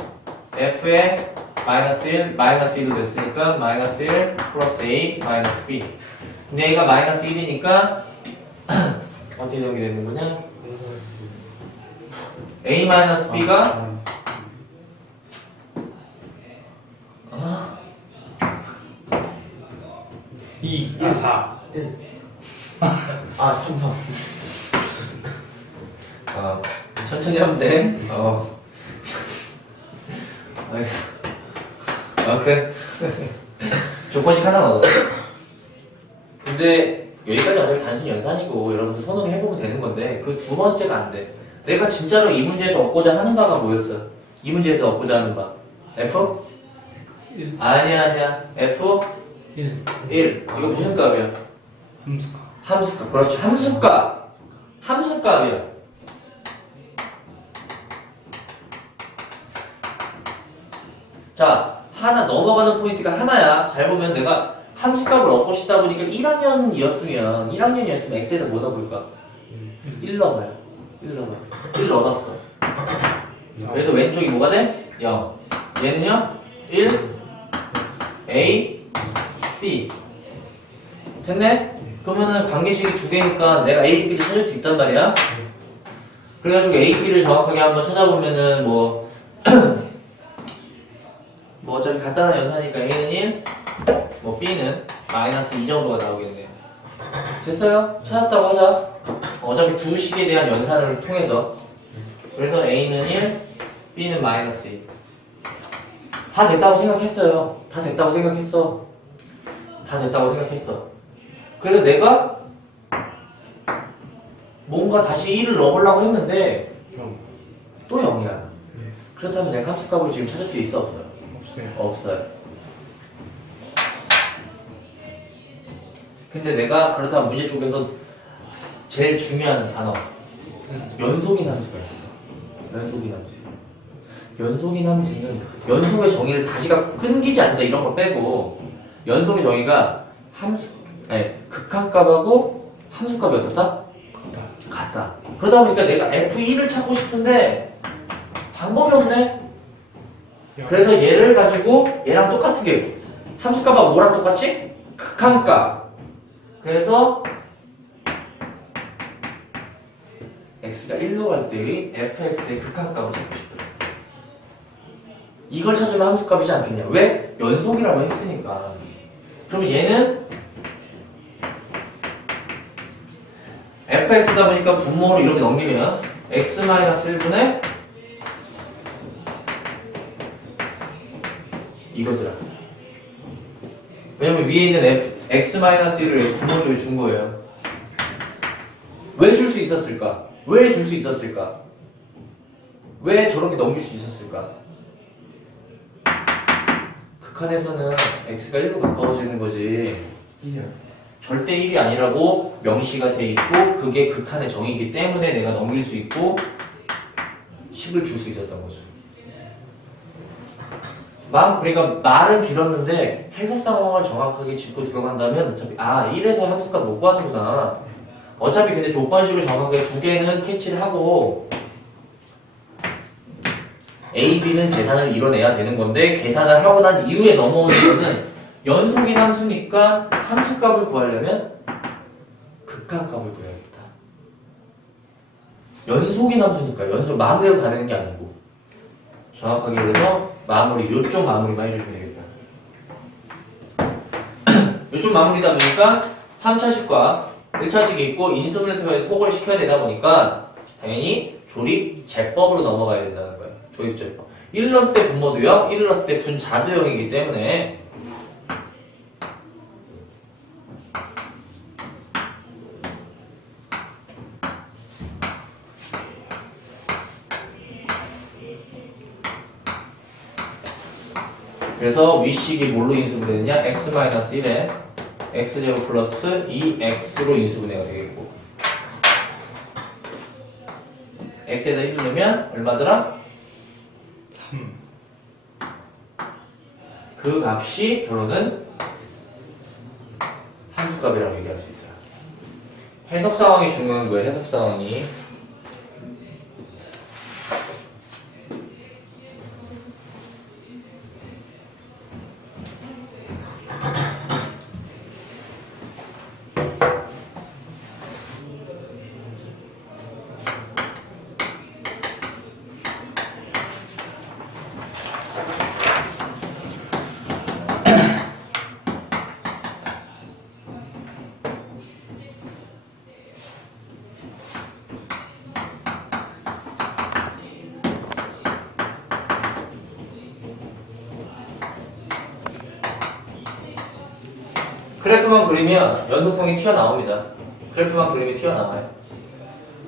f에 마이너스 1, 마이너스 1로 됐으니까 마이너스 1 플러스 a 마이너스 b. 근데 a가 마이너스 1이니까 어떻게 적이 되는 거냐? a 마이너스 b가 2, 1, 4. 1. 아, 3, 3. 천천히 하면 돼. 그래. 조건식 하나 넣어. 근데 여기까지 어차피 단순 연산이고 여러분들 손으로 해보면 되는 건데 그 두 번째가 안 돼. 내가 진짜로 이 문제에서 얻고자 하는 바가 뭐였어? 이 문제에서 얻고자 하는 바. F? 1. 아니야. F? 1. 1. 이거 무슨 값이야? 함수가. 함수값. 그렇지. 함수값. 함수값이야. 자, 하나 넘어가는 포인트가 하나야. 잘 보면 내가 함수값을 얻고 싶다 보니까 1학년이었으면 x에다 뭐 넣어볼까? 1 넣어봐요. 1 넣어봐요. 1 넣어놨어. 그래서 왼쪽이 뭐가 돼? 0. 얘는요? 1 a b 됐네? 그러면은 관계식이 두 개니까 내가 a, b를 찾을 수 있단 말이야. 그래가지고 a, b를 정확하게 한번 찾아보면은 뭐 어차피 간단한 연산이니까 a는 1, 뭐 b는 마이너스 2 정도가 나오겠네요. 됐어요? 찾았다고 하자. 어차피 두 식에 대한 연산을 통해서. 그래서 a는 1, b는 마이너스 2. 다 됐다고 생각했어요. 다 됐다고 생각했어. 다 됐다고 생각했어. 그래서 내가 뭔가 다시 1을 넣어보려고 했는데 0. 또 0이야. 네. 그렇다면 내가 함수값을 지금 찾을 수 있어 없어요? 없어요. 없어요. 근데 내가 그렇다면 문제 쪽에서 제일 중요한 단어 연속인 함수가 있어. 연속인 함수. 연속인 함수는 연속의 정의를 다시가 끊기지 않는다 이런 걸 빼고 연속의 정의가 극한값하고 함수값이 어떻다? 같다. 그러다 보니까 내가 F2를 찾고 싶은데 방법이 없네. 그래서 얘를 가지고 얘랑 똑같게 함수값하고 뭐랑 똑같이? 극한값. 그래서 x가 1로 갈 때의 fx의 극한값을 찾고 싶어요. 이걸 찾으면 함수값이지 않겠냐? 왜? 연속이라고 했으니까. 그러면 얘는 fx다 보니까 분모로 이렇게 넘기면 x-1분의 이거더라. 왜냐면 위에 있는 x-1을 분모 쪽에 준 거예요. 왜 줄 수 있었을까? 왜 줄 수 있었을까? 왜 저렇게 넘길 수 있었을까? 극한에서는 x가 1로 가까워지는 거지 1이야. 절대 1이 아니라고 명시가 돼 있고 그게 극한의 정의이기 때문에 내가 넘길 수 있고 10을 줄 수 있었던 거죠. 그러니까 말은 길었는데 해석 상황을 정확하게 짚고 들어간다면 어차피 1에서 함수값 못 구하는구나. 어차피 근데 조건식을 정확하게 두 개는 캐치를 하고 A, B는 계산을 이뤄내야 되는 건데 계산을 하고 난 이후에 넘어오는 거는 연속인 함수니까 함수값을 구하려면 극한값을 구해야겠다. 연속인 함수니까 연속 마음대로 다니는 게 아니고 정확하게 그래서 마무리, 요쪽 마무리만 해주시면 되겠다. 요쪽 마무리다 보니까 3차식과 1차식이 있고 인수분해표에 속을 시켜야 되다 보니까 당연히 조립 제법으로 넘어가야 된다는 거예요. 조립 제법. 1을 넣었을 때 분모도 0, 1을 넣었을 때 분자도 0이기 때문에 그래서 위식이 뭘로 인수분해되냐? x-1에 x제곱 플러스 2x로 인수분해가 되겠고 x에다 1을 넣으면 얼마더라? 3. 그 값이 결론은 함수값이라고 얘기할 수 있다. 해석 상황이 중요한 거예요. 해석 상황이. 그래프만 그리면 연속성이 튀어나옵니다. 그래프만 그리면 튀어나와요.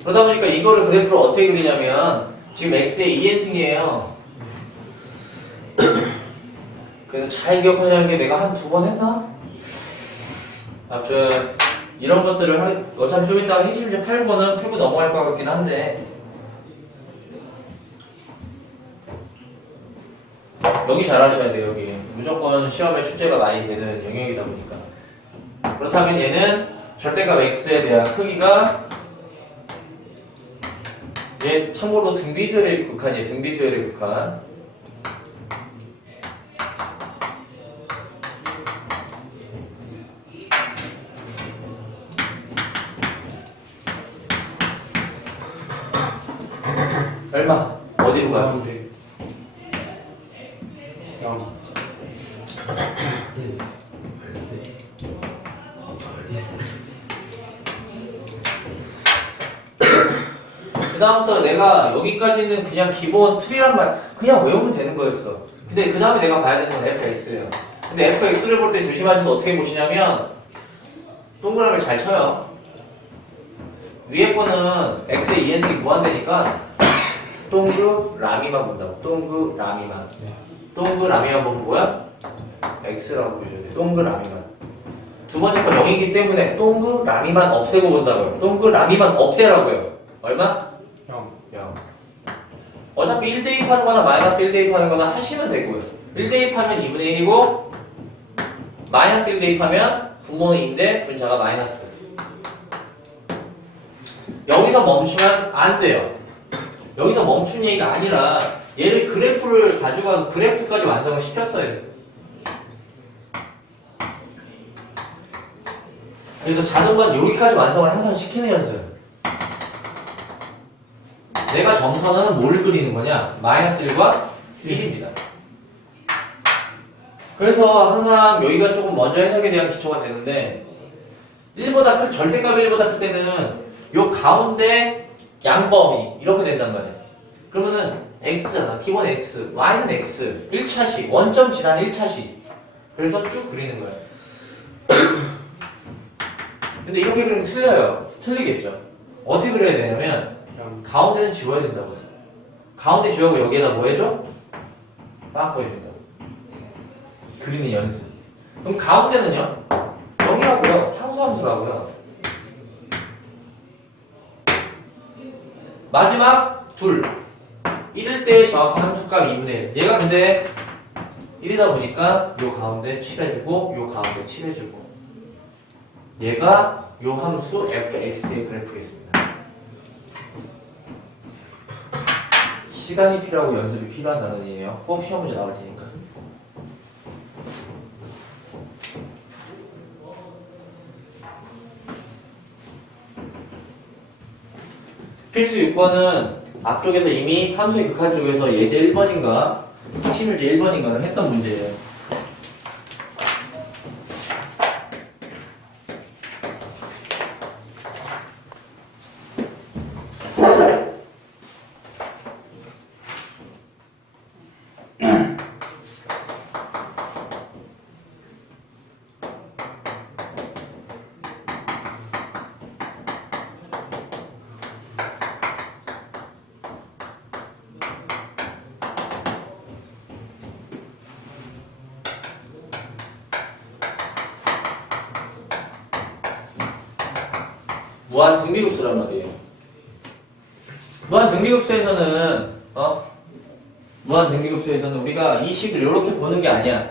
그러다 보니까 이거를 그래프로 어떻게 그리냐면 지금 x의 2n승이에요. 그래서 잘 기억하자는 게 내가 한 2번 했나? 아무튼 이런 것들을 어차피 좀 이따가 핵심제 8번은 풀고 넘어갈 것 같긴 한데 여기 잘하셔야 돼요. 여기 무조건 시험에 출제가 많이 되는 영역이다 보니까. 그렇다면 얘는 절대값 x에 대한 크기가 얘 참고로 등비수열의 극한이에요. 등비수열의 극한. 얼마? 어디로 가요? 가운데 0 그 다음부터 내가 여기까지는 그냥 기본 틀이란 말 그냥 외우면 되는 거였어. 근데 그 다음에 내가 봐야 되는 건 fx예요. 근데 fx를 볼 때 조심하셔서 어떻게 보시냐면 동그라미 잘 쳐요. 위에 거는 x의 2n승이 무한대니까 동그라미만 본다고. 동그라미만. 동그라미만 보면 뭐야? x라고 보셔야 돼요. 동그라미만. 두 번째 건 0이기 때문에 동그라미만 없애고 본다고요. 동그라미만 없애라고요. 얼마? 0 0. 어차피 1 대입하는 거나 마이너스 1 대입하는 거나 하시면 되고요. 1 대입하면 2분의 1이고 마이너스 1 대입하면 분모는 2인데 분자가 마이너스. 여기서 멈추면 안 돼요. 여기서 멈춘 얘기가 아니라 얘를 그래프를 가지고 와서 그래프까지 완성을 시켰어요. 그래서 자동반 여기까지 완성을 항상 시키는 연습. 내가 점선은 뭘 그리는 거냐? 마이너스 1과 1입니다. 그래서 항상 여기가 조금 먼저 해석에 대한 기초가 되는데 1보다 클, 절대값 1보다 클 때는 요 가운데 양범위 이렇게 된단 말이야. 그러면은 x잖아. 기본 x, y는 x 1차식, 원점 지난 1차식. 그래서 쭉 그리는 거야. 근데 이렇게 그리면 틀려요. 틀리겠죠. 어떻게 그려야 되냐면 가운데는 지워야 된다고요. 가운데 지우고 여기에다 뭐 해줘? 빵꾸 해준다고. 그리는 연습. 그럼 가운데는요? 0이라고요. 상수함수라고요. 마지막 둘. 1일 때의 정확한 함수값 2분의 1. 얘가 근데 1이다 보니까 요 가운데 칠해주고 요 가운데 칠해주고 얘가 요 함수 fx의 그래프겠습니다. 시간이 필요하고 연습이 필요한 단원이에요. 꼭 시험 문제 나올 테니까. 필수 6번은 앞쪽에서 이미 함수의 극한 쪽에서 예제 1번인가 핵심 예제 1번인가를 했던 문제예요. 무한 등비급수란 말이에요. 무한 등비급수에서는 무한 등비급수에서는 우리가 이 식을 이렇게 보는 게 아니야.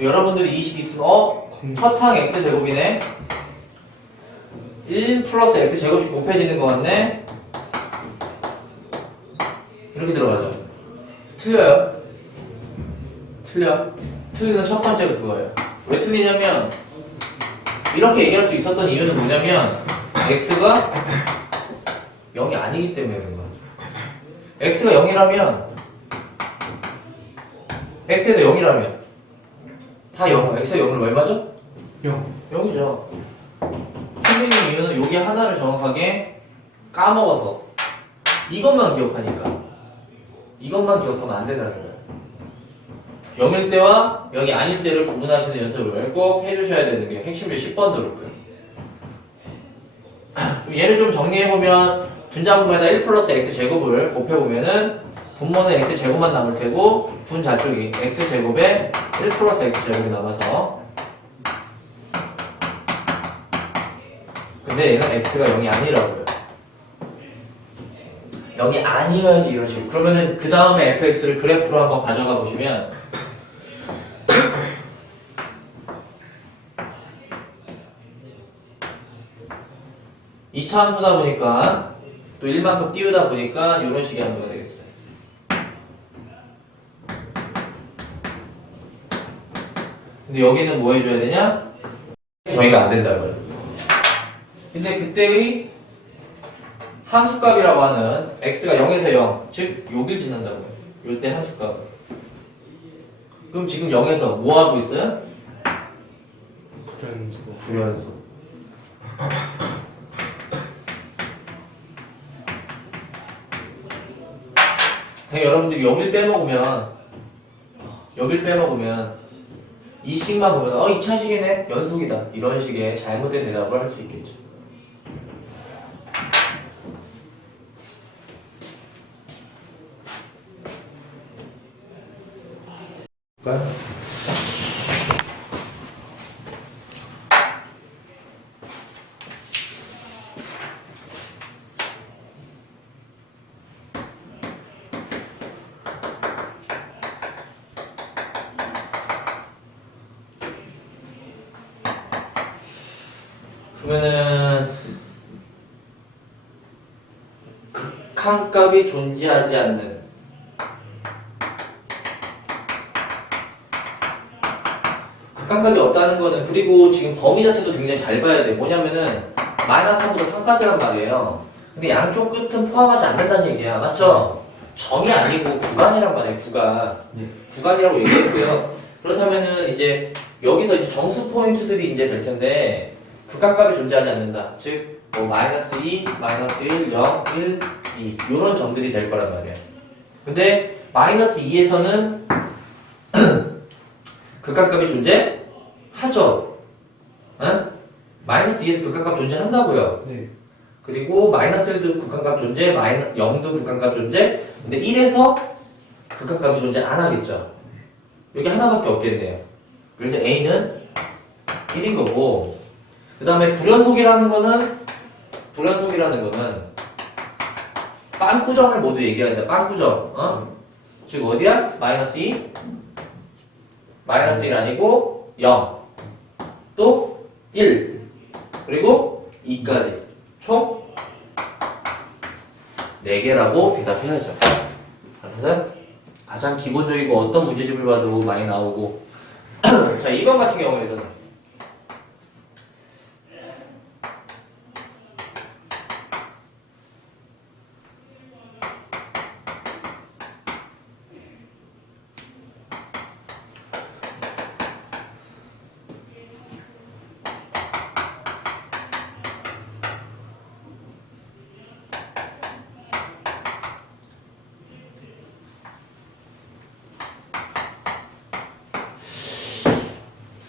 여러분들이 20 있으면 첫항 x제곱이네. 1 플러스 x제곱씩 곱해지는 것 같네. 이렇게 들어가죠. 틀려요. 틀리는 첫 번째가 그거예요. 왜 틀리냐면 이렇게 얘기할 수 있었던 이유는 뭐냐면 x가 0이 아니기 때문에 그런 거야. x가 0이라면 x에서 0이라면 다 0, x가 0은 얼마죠? 0. 0이죠. 틀린 이유는 여기 하나를 정확하게 까먹어서 이것만 기억하니까 이것만 기억하면 안 된다는 거예요. 0일 때와 0이 아닐 때를 구분하시는 연습을 꼭 해주셔야 되는 게 핵심일 10번 드롭고요. 얘를 좀 정리해보면 분자분모에다 1 플러스 x제곱을 곱해보면은 분모는 x제곱만 남을 테고 분자쪽이 x제곱에 1 플러스 x제곱이 남아서 근데 얘는 x가 0이 아니라고요. 0이 아니어야지 이런 식으로. 그러면은 그 다음에 fx를 그래프로 한번 가져가 보시면 2차 함수다 보니까 또 1만큼 띄우다 보니까 이런 식의 함수가 되겠어요. 근데 여기는 뭐 해줘야 되냐? 저희가 안 된다고요. 근데 그때의 함수값이라고 하는 x가 0에서 0, 즉 여길 지난다고요. 이때 함수값. 그럼 지금 0에서 뭐 하고 있어요? 불연속. 여러분들이 여길 빼먹으면 이 식만 보면 2차 식이네? 연속이다. 이런 식의 잘못된 대답을 할 수 있겠죠. 볼까요? 그러면은 극한값이 존재하지 않는 극한값이 없다는 거는 그리고 지금 범위 자체도 굉장히 잘 봐야 돼. 뭐냐면은 마이너스 3부터 3까지란 말이에요. 근데 양쪽 끝은 포함하지 않는다는 얘기야. 맞죠? 점이 아니고 구간이란 말이에요. 구간. 구간이라고 얘기했고요. 그렇다면은 이제 여기서 이제 정수 포인트들이 이제 될 텐데 극한값이 존재하지 않는다. 즉, 뭐 마이너스 2, 마이너스 1, 0, 1, 2 이런 점들이 될 거란 말이에요. 근데 마이너스 2에서는 극한값이 존재하죠. 응? 마이너스 2에서 극한값 존재한다고요. 네. 그리고 마이너스 1도 극한값 존재, 0도 극한값 존재. 근데 1에서 극한값이 존재 안 하겠죠. 여기 하나밖에 없겠네요. 그래서 A는 1인 거고. 그 다음에 불연속이라는 거는 빵꾸정을 모두 얘기한다. 빵꾸정. 즉 어디야? 마이너스 2, 마이너스 1 아니고 0, 또 1, 그리고 2까지 총 4개라고 대답해야죠. 알았어요? 가장 기본적이고 어떤 문제집을 봐도 많이 나오고 자, 2번 같은 경우에서는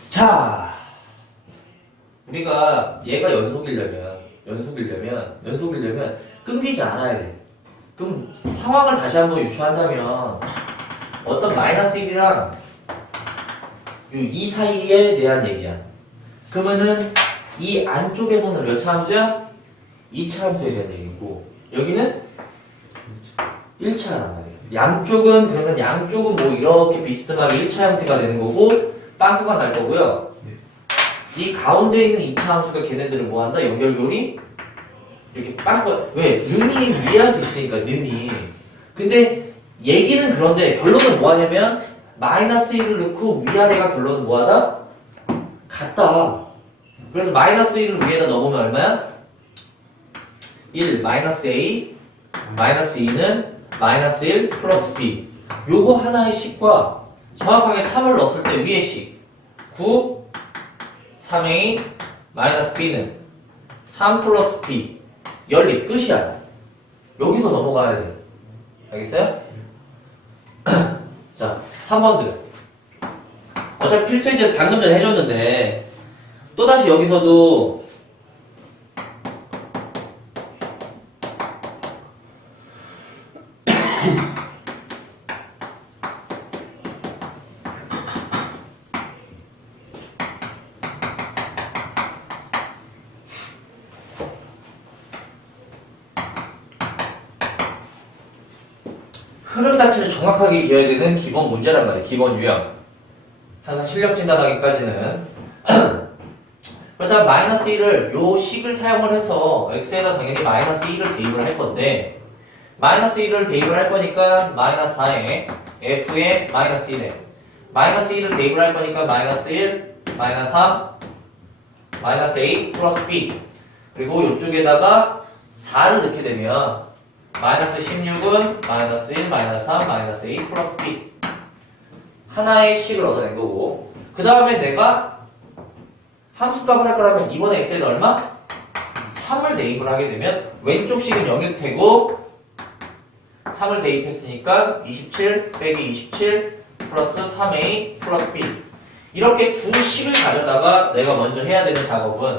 자, 우리가 얘가 연속이려면 끊기지 않아야 돼. 그럼 상황을 다시 한번 유추한다면 어떤 마이너스 1이랑 이 사이에 대한 얘기야. 그러면은 이 안쪽에서는 몇 차 함수야? 2차 함수에 대한 얘기고 여기는 1차란 말이야. 그러면 양쪽은 뭐 이렇게 비스듬하게 1차 형태가 되는 거고 빵꾸가 날 거고요. 이 가운데 있는 2차 함수가 걔네들을 뭐 한다? 연결고리 이렇게 빵꾸. 왜? 는이 위에한테 있으니까 는이. 근데 얘기는 그런데 결론은 뭐 하냐면 마이너스 1을 넣고 위아래가 결론은 뭐 하다? 같다. 그래서 마이너스 1을 위에다 넣어보면 얼마야? 1 마이너스 A 마이너스 2는 마이너스 1 플러스 B. 요거 하나의 식과 정확하게 3을 넣었을 때 위의 식 9 3A 마이너스 B는 3 플러스 B 연립 끝이야. 여기서 넘어가야 돼. 알겠어요? 자 3번들 어차피 필수이제 방금 전에 해줬는데 또다시 여기서도 흐름 자체를 정확하게 기어야 되는 기본 문제란 말이에요. 기본 유형. 항상 실력 진단하기까지는. 그렇다면 마이너스 1을 요 식을 사용을 해서 x에다 당연히 마이너스 1을 대입을 할 건데 마이너스 1을 대입을 할 거니까 마이너스 4에 f에 마이너스 1에 마이너스 1을 대입을 할 거니까 마이너스 1 마이너스 3 마이너스 a 플러스 b 그리고 이쪽에다가 4를 넣게 되면 마이너스 16은 마이너스 1 마이너스 3 마이너스 a 플러스 b 하나의 식을 얻어낸 거고 그 다음에 내가 함수값을 할 거라면 이번에 x에는 얼마? 3을 대입을 하게 되면 왼쪽 식은 0일 테고 3을 대입했으니까 27 빼기 27 플러스 3a 플러스 b 이렇게 두 식을 가져다가 내가 먼저 해야 되는 작업은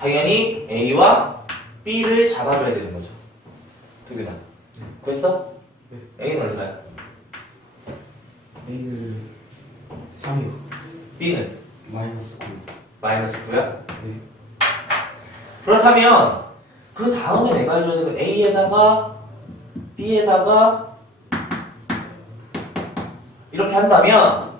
당연히 a와 b를 잡아줘야 되는 거죠. 두개나 구했어? 네. a는 얼마야? A는 3이요. b는 마이너스 9. 마이너스 9야? 네. 그렇다면 그 다음에 내가 해줘야 되는 건 a에다가 b에다가 이렇게 한다면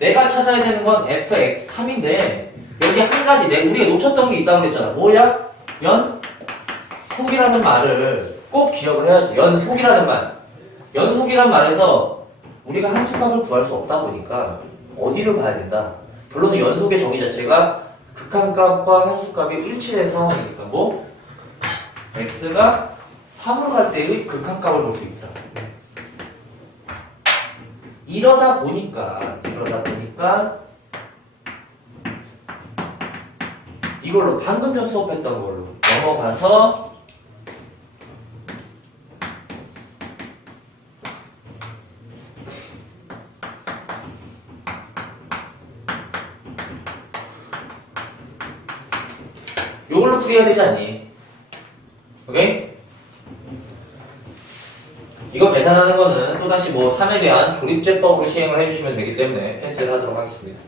내가 찾아야 되는 건 fx3인데 여기 한 가지 우리가 놓쳤던 게 있다고 그랬잖아. 뭐야? 연속이라는 말을 꼭 기억을 해야지. 연속이라는 말. 연속이라는 말에서 우리가 함수값을 구할 수 없다 보니까 어디를 봐야 된다? 결론은 연속의 정의 자체가 극한값과 함수값이 일치된 상황이니까 뭐? x가 3으로 갈 때의 극한값을 볼 수 있다. 이러다 보니까 이걸로 방금 전 수업했던 걸로 넘어가서 요걸로 풀이해야 되지 않니? 오케이? 이거 계산하는 거는 또다시 뭐 3에 대한 조립제법으로 시행을 해주시면 되기 때문에 패스를 하도록 하겠습니다.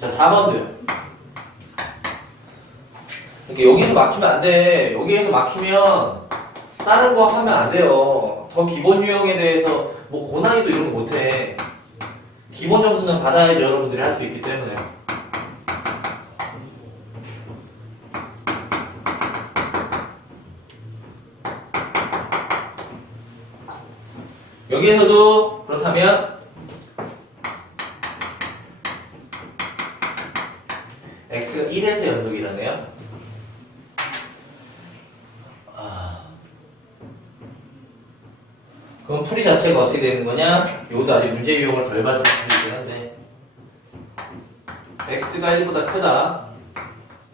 자, 4번도요. 이렇게 여기서 막히면 안 돼. 여기에서 막히면 다른 거 하면 안 돼요. 더 기본 유형에 대해서 뭐 고난이도 이런 거 못해. 기본 점수는 받아야지 여러분들이 할 수 있기 때문에. 여기에서도 그렇다면 x가 1에서 연속이라네요. 그럼 풀이 자체가 어떻게 되는 거냐? 요것도 아직 문제 유형을 덜 봤을 수도 있긴 한데 x가 1보다 크다,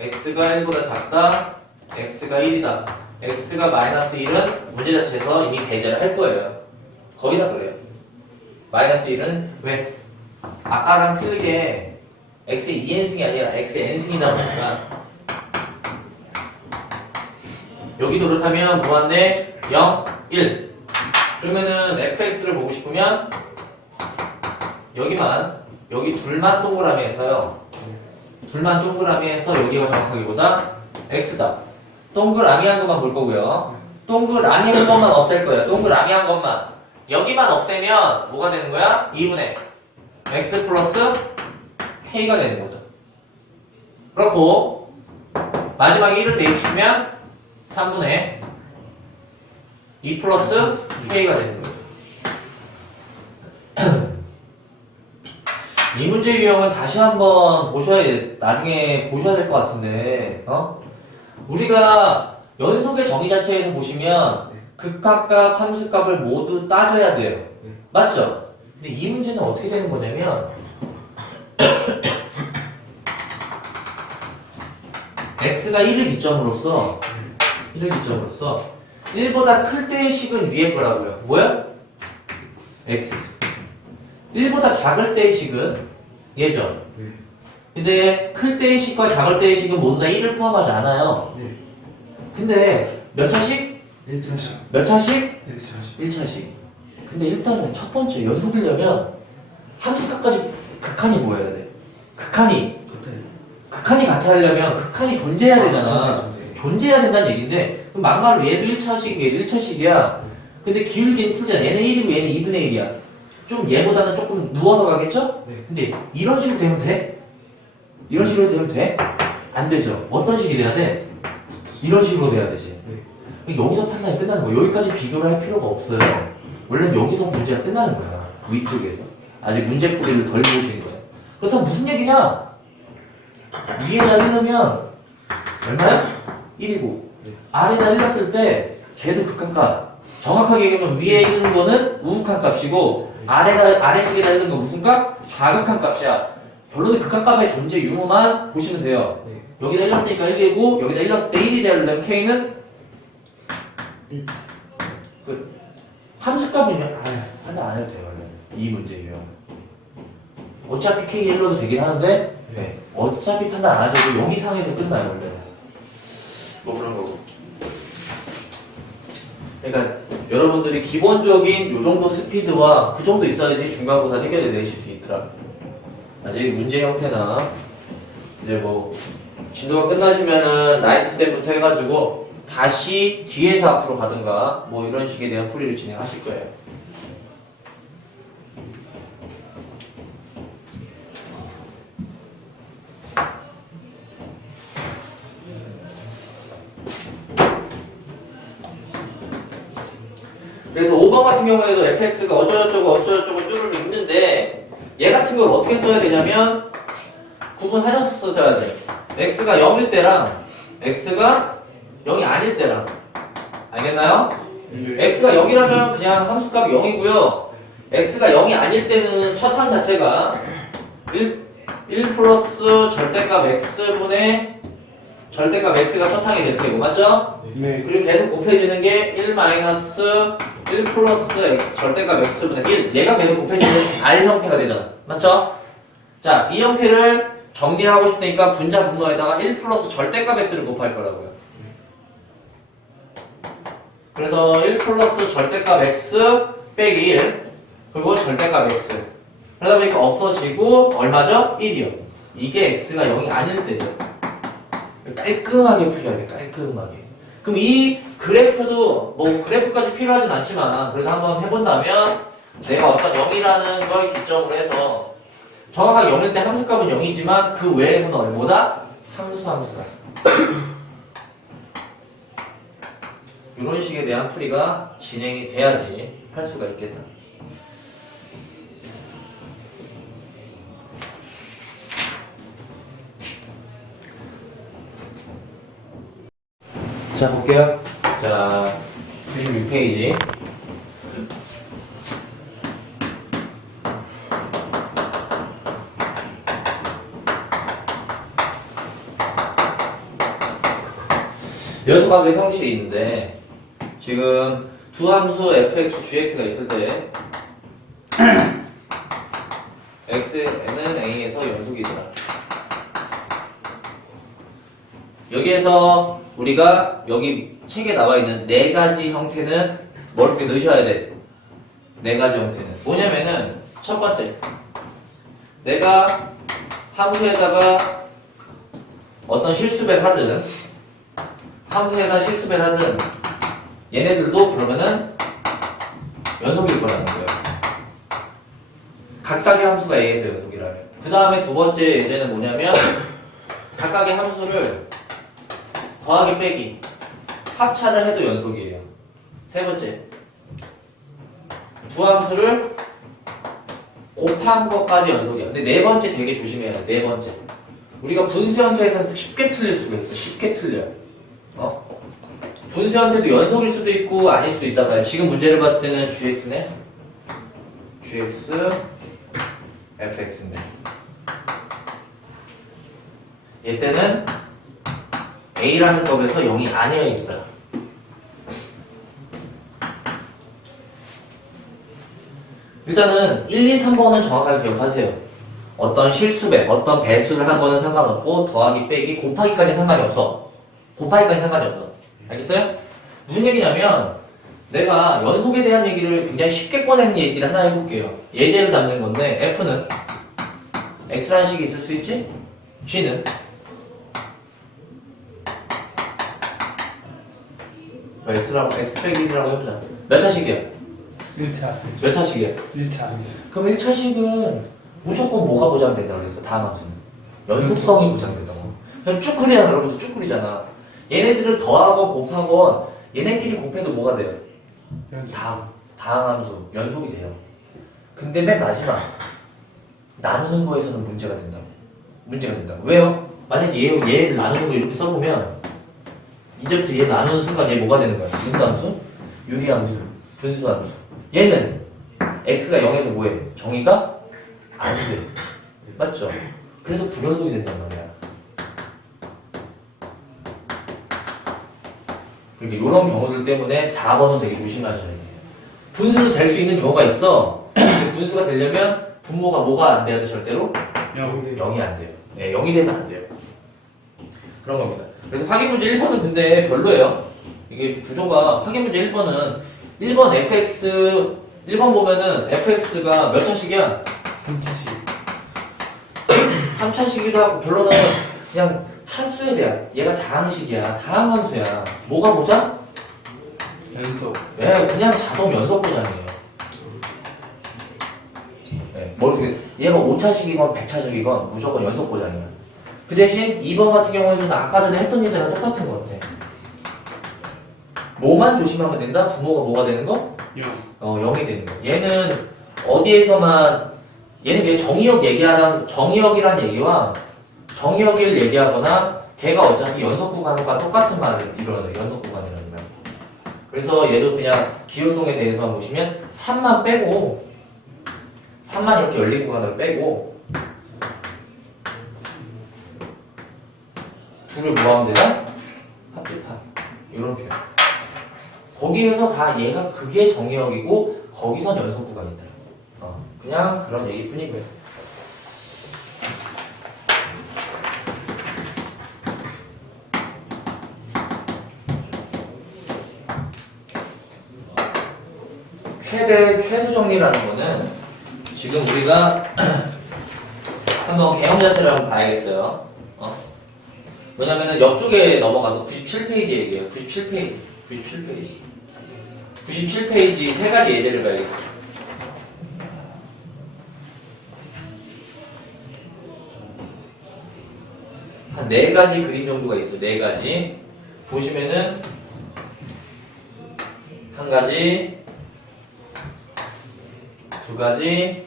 x가 1보다 작다, x가 1이다. x가 마이너스 1은 문제 자체에서 이미 배제를 할 거예요. 거의 다 그래요. 마이너스 1은 왜? 아까랑 틀리게 x의 2n승이 아니라 x의 n승이 나오니까 여기도 그렇다면 무한대 0, 1 그러면은 fx를 보고 싶으면 여기 둘만 동그라미에서요. 둘만 동그라미에서 여기가 정확하게 보다 x다. 동그라미 한 것만 볼 거고요. 동그라미 한 것만 없앨 거예요. 동그라미 한 것만. 여기만 없애면 뭐가 되는 거야? 2분의 x 플러스 K가 되는 거죠. 그렇고 마지막에 1을 대입시키면 3분의 2 플러스 K가 되는 거죠. 이 문제 유형은 다시 한번 나중에 보셔야 될 것 같은데, 우리가 연속의 정의 자체에서 보시면 극합값, 함수값을 모두 따져야 돼요. 맞죠? 근데 이 문제는 어떻게 되는 거냐면, x가 1을 기점으로서 1보다 클 때의 식은 위에 거라고요. 뭐야? x. 1보다 작을 때의 식은 얘죠. 근데 클 때의 식과 작을 때의 식은 모두 다 1을 포함하지 않아요. 근데 몇 차식? 1차식. 몇 차식? 1차식. 1차식. 근데 일단은 첫 번째 연속이려면 함수값까지 극한이 보여야 돼. 극한이 같아하려면 극한이 존재해야 되잖아. 존재해야 된다는 얘기인데, 그럼 막말로 얘도 1차식, 얘도 1차식이야. 근데 기울기는 틀리잖아. 얘는 1이고 얘는 2분의 1이야. 좀 얘보다는 조금 누워서 가겠죠? 근데 이런 식으로 되면 돼? 이런 식으로 되면 돼? 안 되죠. 어떤 식이 돼야 돼? 이런 식으로 돼야 되지. 여기서 판단이 끝나는 거야. 여기까지 비교를 할 필요가 없어요. 원래는 여기서 문제가 끝나는 거야. 위쪽에서. 아직 문제풀이를 덜 보시는 거예요. 그렇다면 무슨 얘기냐? 위에다 1넣으면 얼마야? 1이고 아래다 1 넣었을 때 걔도 극한값. 정확하게 얘기하면 위에 1 넣은 거는 우극한 값이고 아래식에다 1 넣은 건 무슨 값? 좌극한 값이야. 결론은 극한값의 존재 유무만 보시면 돼요. 여기다 1 넣었으니까 1이고 여기다 1 넣었을 때 1이 되려면 K는 함수값이면 판단 안 해도 돼요. 원래. 이 문제 유형. 어차피 K 1로도 되긴 하는데 어차피 판단 안 하셔도 여기 상에서 끝나요. 원래. 뭐 그런 거고. 그러니까 여러분들이 기본적인 요 정도 스피드와 그 정도 있어야지 중간고사 해결해 내실 수 있더라. 아직 문제 형태나 이제 뭐 진도가 끝나시면은 나이트쌤부터 해가지고 다시 뒤에서 앞으로 가든가 뭐 이런 식에 대한 풀이를 진행하실 거예요. 그래서 5번 같은 경우에도 fx가 어쩌고저쩌고 쭈르르 있는데 얘 같은 걸 어떻게 써야 되냐면 구분하셔서 써야 돼. x가 0일 때랑 x가 0이 아닐 때랑 알겠나요? x가 0이라면 그냥 함수값이 0이고요. x가 0이 아닐 때는 첫 항 자체가 1 플러스 절대값 x분의 절대값 x가 첫 항이 될 테고 맞죠? 그리고 계속 곱해지는 게 1 마이너스 1 플러스 x, 절대값 x분의 1 얘가 계속 곱해지는 r 형태가 되잖아. 맞죠? 자, 이 형태를 정리하고 싶으니까 분자 분모에다가 1 플러스 절대값 x를 곱할 거라고요. 그래서 1 플러스 절대값 x 빼기 1 그리고 절대값 x 그러다 보니까 없어지고 얼마죠? 1이요. 이게 x가 0이 아닐 때죠. 깔끔하게 푸셔야 돼. 깔끔하게. 그럼 이 그래프도 뭐 그래프까지 필요하진 않지만 그래도 한번 해본다면 내가 어떤 0이라는 걸 기점으로 해서 정확하게 0일 때 함수값은 0이지만 그 외에서는 얼마보다 함수값 이런 식에 대한 풀이가 진행이 돼야지 할 수가 있겠다. 자, 볼게요. 자, 96페이지. 연속함수의 성질이 있는데, 지금 두 함수 fx, gx가 있을 때, x는 a에서 연속이더라. 여기에서 우리가 여기 책에 나와 있는 네 가지 형태는 뭘 이렇게 넣으셔야 돼? 네 가지 형태는 뭐냐면은 첫 번째 내가 함수에다가 어떤 실수배를 하든 함수에다 실수배를 하든 얘네들도 그러면은 연속일 거라는 거예요. 각각의 함수가 A에서 연속이라면. 그 그 다음에 두 번째 예제는 뭐냐면 각각의 함수를 더하기 빼기 합차를 해도 연속이에요. 세 번째 두 함수를 곱한 것까지 연속이야. 근데 네 번째 되게 조심해야 돼. 네 번째 우리가 분수형태에서는 쉽게 틀릴 수가 있어. 쉽게 틀려. 분수형태도 연속일 수도 있고 아닐 수도 있단 말이야. 지금 문제를 봤을 때는 gx네. gx fx인데 얘 때는 a라는 값에서 0이 아니어야겠다. 일단은 1, 2, 3번은 정확하게 기억하세요. 어떤 실수배, 어떤 배수를 한 거는 상관없고 더하기, 빼기, 곱하기까지는 상관이 없어. 곱하기까지 상관이 없어. 알겠어요? 무슨 얘기냐면 내가 연속에 대한 얘기를 굉장히 쉽게 꺼내는 얘기를 하나 해볼게요. 예제를 담는 건데 F는 X라는 식이 있을 수 있지? G는 X라고 X 빼기 1이라고 해보자. 몇 차식이야? 1차. 몇 차식이야? 1차. 그럼 1차식은 무조건 뭐가 보장된다 그랬어? 다음 함수는 연속성이 보장된다고. 그냥 쭉 그리잖아. 여러분들 쭉 그리잖아. 얘네들을 더하건 곱하건 얘네끼리 곱해도 뭐가 돼요? 다항 함수 연속이 돼요. 근데 맨 마지막 나누는 거에서는 문제가 된다고. 문제가 된다고. 왜요? 만약 얘를 나누는 거 이렇게 써보면 이제부터 얘 나누는 순간 얘 뭐가 되는 거야? 무슨 함수? 유리함수, 분수함수. 얘는 x가 0에서 뭐해? 정의가 안 돼. 맞죠? 그래서 불연속이 된단 말이야. 그러니까 이런 경우들 때문에 4번은 되게 조심하셔야 돼요. 분수도 될 수 있는 경우가 있어. 근데 분수가 되려면 분모가 뭐가 안 돼야 돼? 절대로? 0이 안 돼요. 네, 0이 되면 안 돼요. 그런 겁니다. 그래서 확인 문제 1번은 근데 별로예요. 이게 구조가 확인 문제 1번은 1번 fx 1번 보면은 fx가 몇 차식이야? 3차식. 3차식이기도 하고 결론은 그냥 차수에 대한 얘가 다항식이야. 다항함수야. 뭐가 보장? 연속. 네, 그냥 자동 연속 보장이에요. 네, 얘가 5차식이건 100차식이건 무조건 연속 보장이야. 그 대신 2번 같은 경우에는 아까 전에 했던 일이랑 똑같은 것 같아. 뭐만 조심하면 된다? 부모가 뭐가 되는 거? 0이 되는 거. 얘는 어디에서만 얘는 그냥 정의역이란 얘기와 정의역을 얘기하거나 걔가 어차피 연속 구간과 똑같은 말을 이루어요. 연속 구간이라는 말. 그래서 얘도 그냥 기호성에 대해서만 보시면 3만 빼고 3만 이렇게 열린 구간을 빼고 둘을 뭐하면 되나? 합집합. 이런 표현. 거기에서 다 얘가 그게 정의역이고 거기선 연속 구간이다. 그냥 그런 얘기뿐이고요. 최소 정리라는 거는 지금 우리가 한번 개형 자체를 한번 봐야겠어요. 왜냐면은 옆쪽에 넘어가서 97페이지 얘기해요. 97페이지 세 가지 예제를 봐야겠어요. 한 4가지 그림 정도가 있어요. 4가지. 보시면은 1가지, 2가지,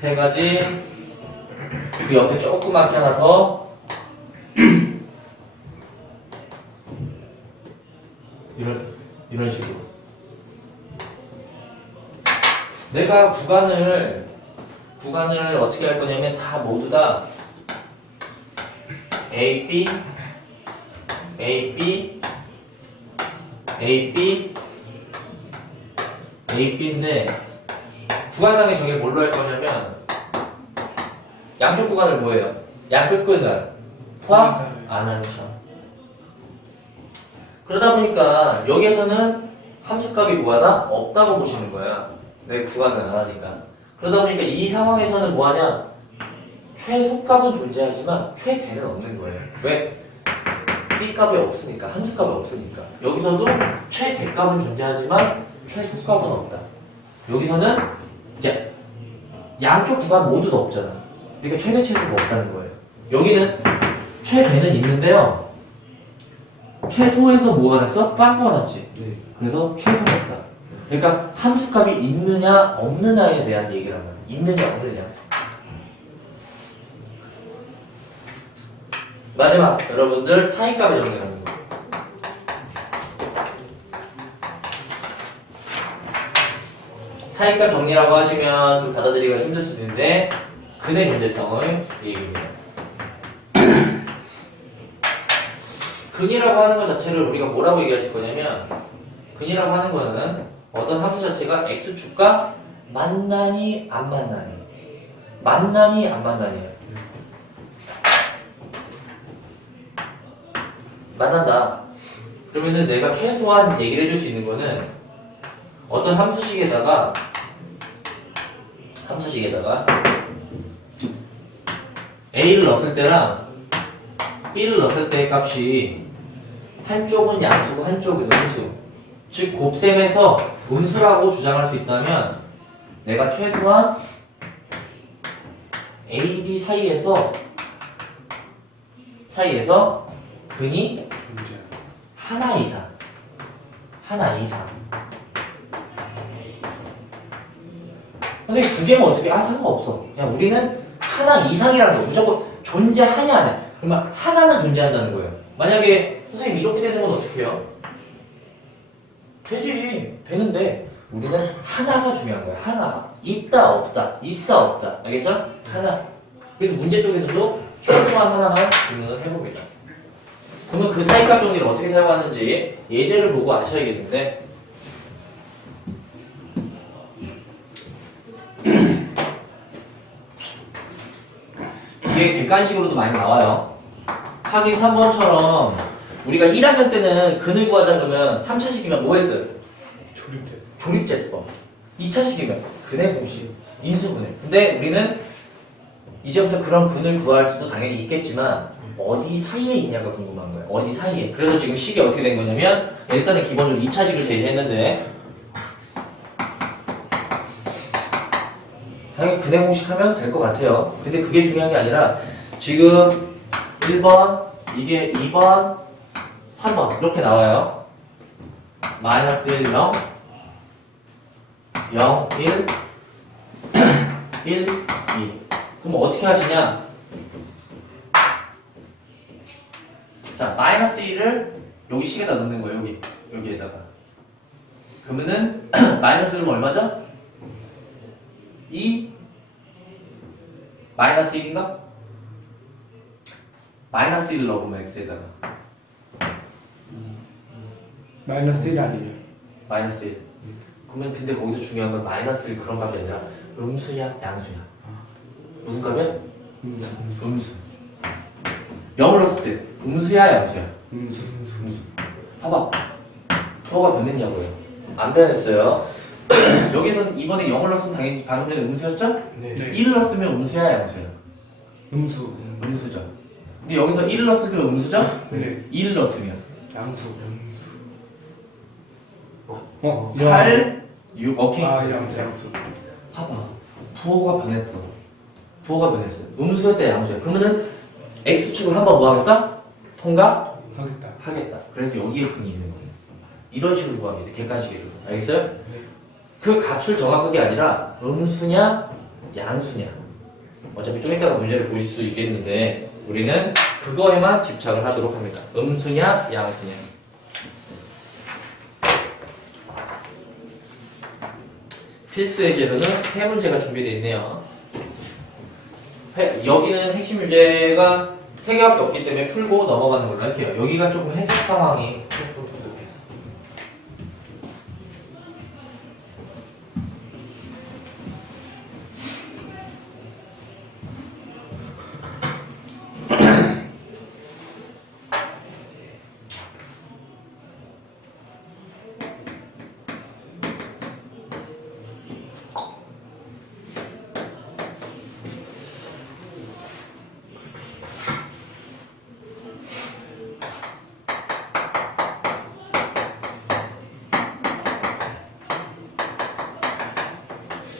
3가지, 그 옆에 조그맣게 하나 더. 이런 식으로. 내가 구간을 어떻게 할 거냐면 다 모두 다 A, B, A, B, A, B, A, B인데 구간상의 정의를 뭘로 할 거냐면 양쪽 구간을 뭐예요? 양 끝끈을 포함 안 하는 점. 그러다 보니까 여기에서는 함수값이 뭐하다? 없다고 보시는 거야. 내 구간을 안 하니까. 그러다 보니까 이 상황에서는 뭐하냐? 최소값은 존재하지만 최대는 없는 거예요. 왜? B값이 없으니까, 함수값이 없으니까. 여기서도 최대값은 존재하지만 최소값은 없다. 여기서는 양쪽 구간 모두 다 없잖아. 그러니까 최대 최소가 없다는 거예요. 여기는 최대는 있는데요. 최소에서 뭐가 났어? 빵꾸가 났지. 네. 그래서 최소가 없다. 그러니까 함수값이 있느냐 없느냐에 대한 얘기란 말이야. 있느냐 없느냐. 마지막 여러분들 사이값을 정리하는 거. 사이값 정리라고 하시면 좀 받아들이기가 힘들 수도 있는데 근의 존재성을 얘기합니다. 근이라고 하는 것 자체를 우리가 뭐라고 얘기하실 거냐면 근이라고 하는 거는 어떤 함수 자체가 x축과 만나니 안 만나니 만나니 안 만나니예요. 만난다. 그러면은 내가 최소한 얘기를 해줄 수 있는 거는 어떤 함수식에다가 a를 넣었을 때랑 b를 넣었을 때의 값이 한쪽은 양수고 한쪽은 음수, 즉 곱셈에서 음수라고 주장할 수 있다면 내가 최소한 a, b 사이에서 근이 존재. 하나 이상. 선생님 두 개면 어떻게? 상관없어. 그냥 우리는 하나 이상이라는 거. 무조건 존재하냐 안 해. 그러면 하나는 존재한다는 거예요. 만약에 선생님 이렇게 되는 건 어떻게 해요? 되는데 우리는 하나가 중요한 거야. 하나가. 있다 없다. 알겠어? 하나. 그래서 문제 쪽에서도 최소한 하나만 질문을 해봅니다. 그러면 그 사이값 정리를 어떻게 사용하는지 예제를 보고 아셔야겠는데 이게 객관식으로도 많이 나와요. 하긴 3번처럼 우리가 1학년 때는 근을 구하자 그러면 3차식이면 뭐 했어요? 조립제법. 2차식이면 근의 공식, 인수분해. 근데 우리는 이제부터 그런 근을 구할 수도 당연히 있겠지만 어디 사이에 있냐가 궁금한 거예요. 어디 사이에. 그래서 지금 식이 어떻게 된 거냐면 일단은 기본적으로 2차식을 제시했는데 당연히 근의 공식 하면 될 것 같아요. 근데 그게 중요한 게 아니라 지금 1번, 이게 2번, 3번 이렇게 나와요. 마이너스 1, 0, 0, 1, 1, 2. 그럼 어떻게 하시냐? 자, 마이너스 1을 여기 식에다 넣는 거예요. 여기에다가. 그러면은 마이너스 1은 얼마죠? 2 마이너스 1인가? 마이너스 1을 넣어보면 x에다가 마이너스 1이 아니에요. 마이너스 1. 그러면 근데 거기서 중요한 건 마이너스 1 그런 값이 아니라 음수냐 양수냐. 무슨 값이야? 음수. 0을 넣었을 때 음수야 양수야? 음수. 봐봐. 부호가 변했냐고요? 안 변했어요. 여기서는 이번에 0을 넣었으면 당연히 방금 전에 음수였죠? 네. 1을 넣었으면 음수야 양수야? 음수죠. 근데 여기서 1을 넣었을 때 음수죠? 네. 2를 넣었으면 양수. 8, 6, 오케이. 양수. 봐봐. 부호가 변했어. 음수였다 양수야. 그러면은 x축을 한번 뭐 하겠다? 하겠다. 그래서 여기에 근이 있는 거예요. 이런 식으로 구하면 돼. 객관식에서도. 알겠어요? 그 값을 정확한 게 아니라 음수냐 양수냐. 어차피 좀 이따가 문제를 보실 수 있겠는데 우리는 그거에만 집착을 하도록 합니다. 음수냐 양수냐. 필수에게서는 세 문제가 준비되어 있네요. 여기는 핵심 문제가 3개밖에 없기 때문에 풀고 넘어가는 걸로 할게요. 여기가 조금 해석 상황이 똑똑똑똑해서.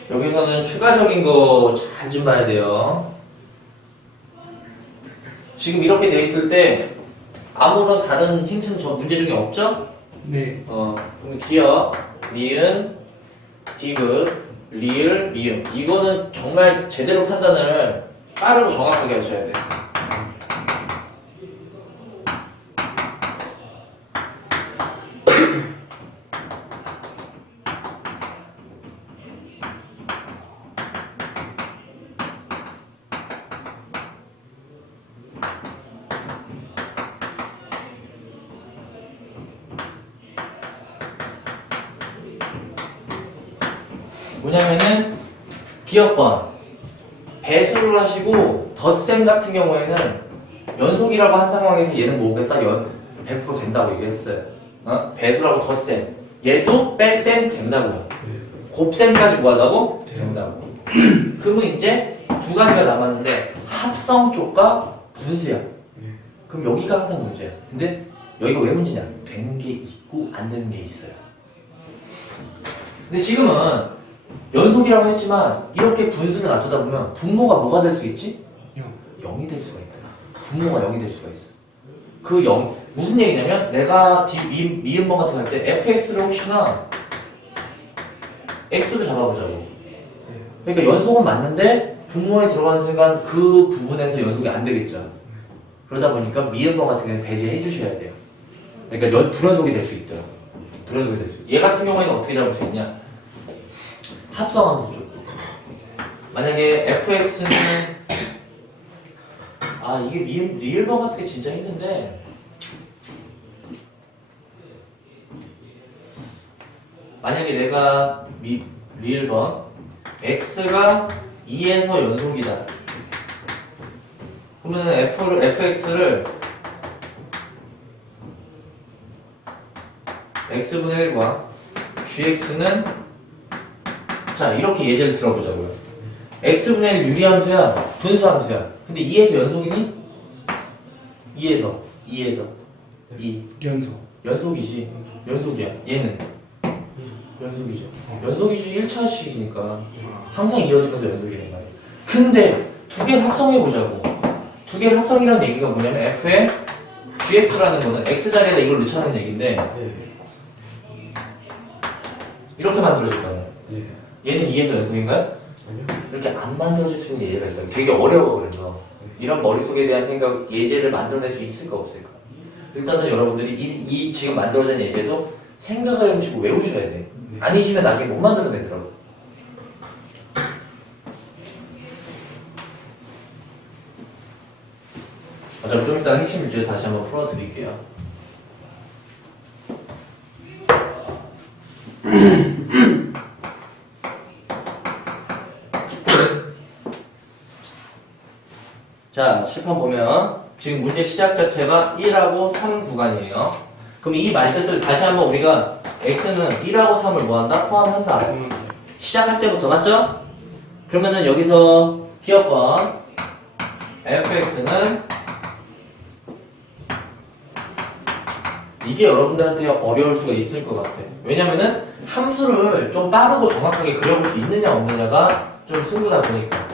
여기서는 추가적인 거 잘 좀 봐야 돼요. 지금 이렇게 돼 있을 때 아무런 다른 힌트는 저 문제 중에 없죠? 네. 그럼 기억, 니은, 디귿, 리을, 미음. 이거는 정말 제대로 판단을 빠르고 정확하게 하셔야 돼요. 뭐냐면은 기억번 배수를 하시고 덧셈 같은 경우에는 연속이라고 한 상황에서 얘는 뭐가 딱 100% 된다고 얘기했어요. 배수라고 덧셈 얘도 뺄셈 된다고요. 곱셈까지 구하다고 된다고. 그러면 이제 두 가지가 남았는데 합성 쪽과 분수야. 그럼 여기가 항상 문제야. 근데 여기가 왜 문제냐? 되는 게 있고 안 되는 게 있어요. 근데 지금은 연속이라고 했지만 이렇게 분수를 놔두다 보면 분모가 뭐가 될 수 있지? 0이 될 수가 있더라. 분모가 0이 될 수가 있어. 그 0, 무슨 얘기냐면 내가 미음번 같은 거 할 때 fx를 혹시나 x로 잡아보자고. 그러니까 연속은 맞는데 분모에 들어가는 순간 그 부분에서 연속이 안 되겠죠. 그러다 보니까 미음번 같은 경우는 배제해 주셔야 돼요. 그러니까 불연속이 될 수 있더라. 불연속이 될 수 있어요. 얘 같은 경우에는 어떻게 잡을 수 있냐? 합성함수 쪽. 만약에 fx는 이게 리을번 같은 게 진짜 힘든데 만약에 내가 리을번 x가 2에서 연속이다. 그러면 fx를 x분의 1과 gx는 자 이렇게 예제를 들어보자고요. x분의 1 유리함수야 분수함수야. 근데 2에서 연속이니? 2에서 2 연속이지. 연속이야. 얘는 연속이죠. 연속이지. 1차식이니까 항상 이어지면서 연속이란 말이야. 근데 두 개를 합성해보자고. 두 개를 합성이라는 얘기가 뭐냐면 f의 gx라는 거는 x 자리에다 이걸 넣자는 얘기인데 이렇게 만들어질 거야. 얘는 2에서 연속인가요? 이렇게 안 만들어질 수 있는 예제가 있어요. 되게 어려워. 그래서 이런 머릿속에 대한 생각, 예제를 만들어낼 수 있을까 없을까? 일단은 여러분들이 이 지금 만들어진 예제도 생각을 해보시고 외우셔야 돼. 아니시면 나중에 못 만들어내더라고. 좀 이따 핵심 문제 다시 한번 풀어드릴게요. 자, 실판 보면 지금 문제 시작 자체가 1하고 3 구간이에요. 그럼 이 말뜻을 다시 한번 우리가 x는 1하고 3을 뭐한다? 포함한다. 시작할 때부터 맞죠? 그러면은 여기서 기억번 fx는 이게 여러분들한테 어려울 수가 있을 것 같아. 왜냐면은 함수를 좀 빠르고 정확하게 그려볼 수 있느냐 없느냐가 좀 승부다 보니까.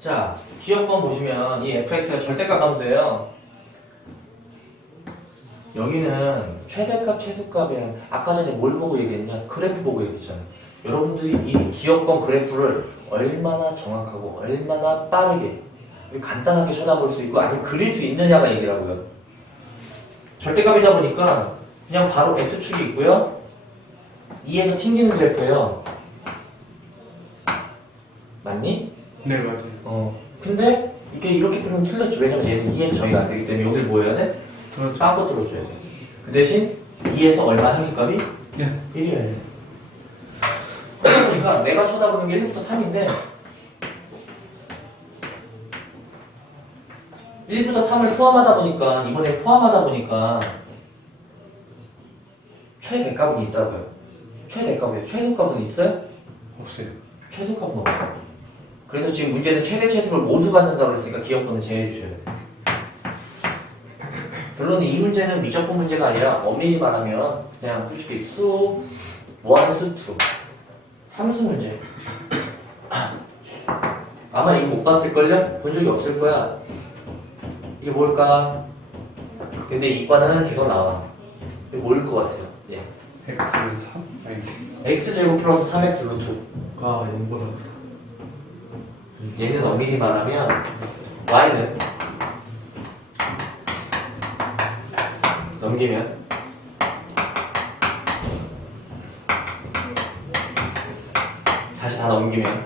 자, 기억번 보시면 이 fx가 절대값 함수예요. 여기는 최대값, 최소값이야. 아까 전에 뭘 보고 얘기했냐? 그래프 보고 얘기했잖아. 여러분들이 이 기억번 그래프를 얼마나 정확하고 얼마나 빠르게 간단하게 쳐다볼 수 있고 아니면 그릴 수 있느냐가 얘기라고요. 절대값이다 보니까 그냥 바로 x축이 있고요. 2에서 튕기는 그래프예요. 맞니? 네, 맞아요. 근데 이렇게 풀면 틀렸죠. 왜냐면 얘는 2에서 저희가 안 되기 때문에 여기를 뭐 해야 돼? 빵꾸 뚫어줘야 돼. 그 대신 2에서 얼마 함수값이? 1이어야 돼. 그러다 보니까 내가 쳐다보는 게 1부터 3인데 1부터 3을 포함하다 보니까 이번에 포함하다 보니까 최대값은 있다고요. 최대값이에요. 최소값은 있어요? 없어요. 최소값은 없어요. 그래서 지금 문제는 최대 최소를 모두 갖는다고 그랬으니까 기억번호 제외해 주셔야 돼요. 결론은 이 문제는 미적분 문제가 아니라 엄밀히 말하면 그냥 솔직히 수 1, 수 2 함수 문제. 아마 이거 못 봤을걸요? 본 적이 없을 거야. 이게 뭘까? 근데 이과는 계속 나와. 이게 뭘 것 같아요? 예. x는 3? 아니 x제곱 플러스 3x 루트. 가 0보다 크다. 얘는 엄밀히 말하면 y는 넘기면 다시 다 넘기면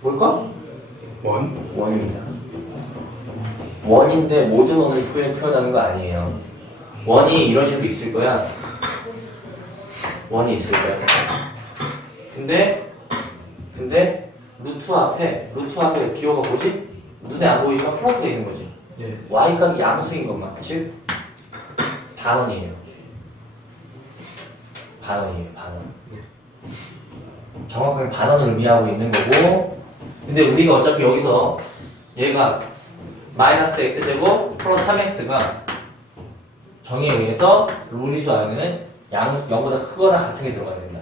뭘까? 원? 원입니다. 원인데 모든 원을 표현하는 거 아니에요. 원이 이런 식으로 있을 거야. 원이 있을 거야. 근데 루트 앞에 기호가 뭐지? 눈에 안 보이지만 플러스가 있는 거지. 예. y값이 양수인 것만, 즉 반원이에요. 반원이에요. 반원. 정확하게 반원을 의미하고 있는 거고. 근데 우리가 어차피 여기서 얘가 마이너스 x제곱 플러스 3x가 정의에 의해서 룰이수 안에는 양수 0보다 크거나 같은 게 들어가야 된다.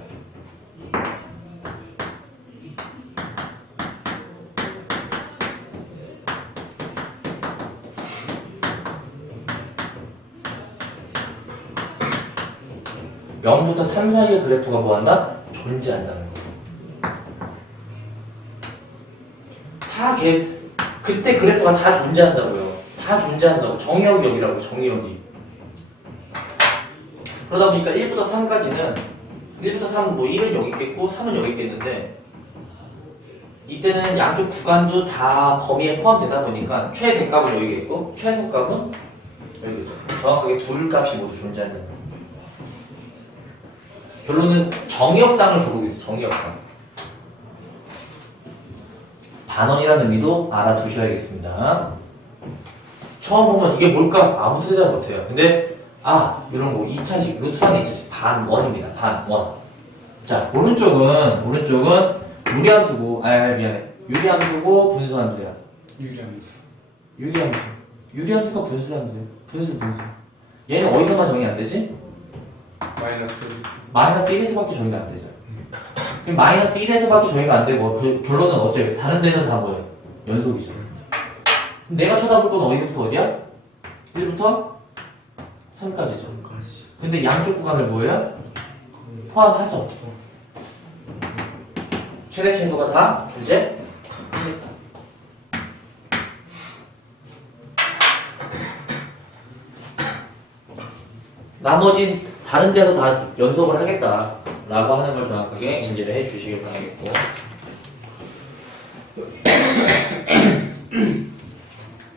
(0부터 3) 사이의 그래프가 뭐한다? 존재한다는 거. 그때 그래프가 다 존재한다고요. 다 존재한다고. 정의역이 여기라고, 정의역이. 그러다 보니까 1부터 3까지는 1부터 3은 뭐 1은 여기 있겠고 3은 여기 있겠는데 이때는 양쪽 구간도 다 범위에 포함되다 보니까 최대값은 여기겠고 최소값은 여기죠. 정확하게 둘 값이 모두 존재한다는 거예요. 결론은 정의역상을 보고 있어요. 정의역상. 반원이라는 의미도 알아두셔야겠습니다. 처음 보면 이게 뭘까? 아무도 대답 못해요. 근데 이런 거 2차식, 루트 1, 2차식 반원입니다. 반원. 자, 오른쪽은 무리함수고, 미안해. 유리함수고 분수함수야. 유리함수. 유리함수. 유리함수가 분수함수예요. 분수. 얘는 어디서만 정의 안 되지? 마이너스 1에서밖에 정의가 안 되죠. 그럼 마이너스 1에서밖에 정의가 안 되고 결론은 어째요? 다른 데는 다 뭐예요? 연속이죠. 내가 쳐다볼 건 어디부터 어디야? 1부터 3까지죠. 근데 양쪽 구간을 뭐예요? 포함하죠. 최대 최소가 다 존재합니다. 나머진 다른 데서 다 연속을 하겠다라고 하는 걸 정확하게 인지를 해 주시길 바라겠고.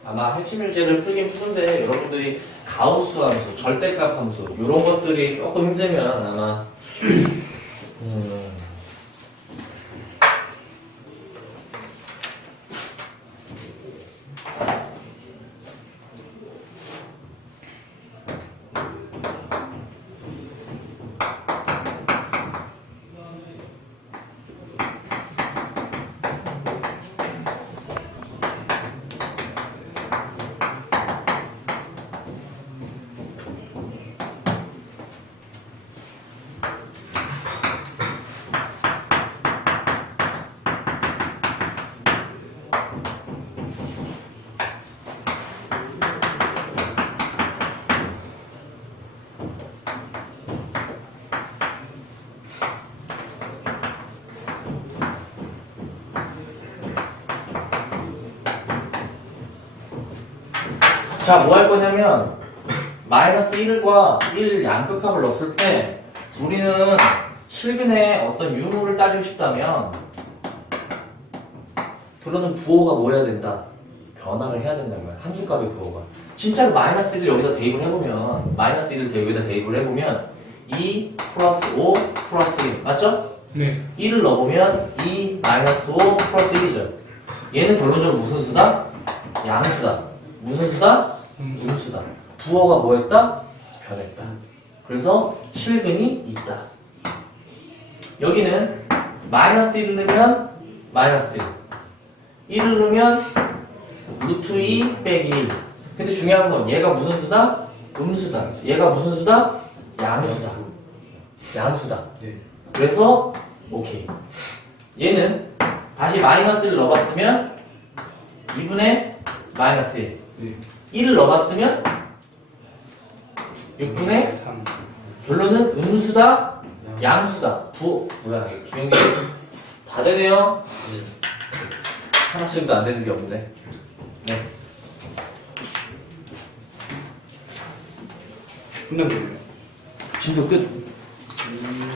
아마 핵심 문제를 풀긴 푸는데 여러분들이 가우스 함수, 절대값 함수 이런 것들이 조금 힘들면 아마 자, 뭐 할 거냐면 마이너스 1과 1 양극합을 넣었을 때 우리는 실근의 어떤 유무를 따지고 싶다면 결론은 부호가 뭐 해야 된다? 변화를 해야 된다는 거야. 함수값의 부호가. 진짜로 마이너스 1을 여기다 대입을 해보면 마이너스 1을 여기다 대입을 해보면 2 플러스 5 플러스 1 맞죠? 네. 1을 넣어보면 2 마이너스 5 플러스 1이죠. 얘는 결론적으로 무슨 수다? 양수다. 무슨 수다? 음수다. 부호가 뭐였다? 변했다. 그래서 실근이 있다. 여기는 마이너스 1을 넣으면 마이너스 1. 1을 넣으면 루트 2 빼기 1. 근데 중요한 건 얘가 무슨 수다? 음수다. 얘가 무슨 수다? 양수다. 양수다. 네. 그래서 오케이. 얘는 다시 마이너스를 넣어봤으면 2분의 마이너스 1. 네. 1을 넣어봤으면 6분의 3. 결론은 음수다, 양수다. 뭐야, 기억이 다 되네요. 하나씩도 안 되는 게 없네. 네. 끝났네요. 지금도 끝.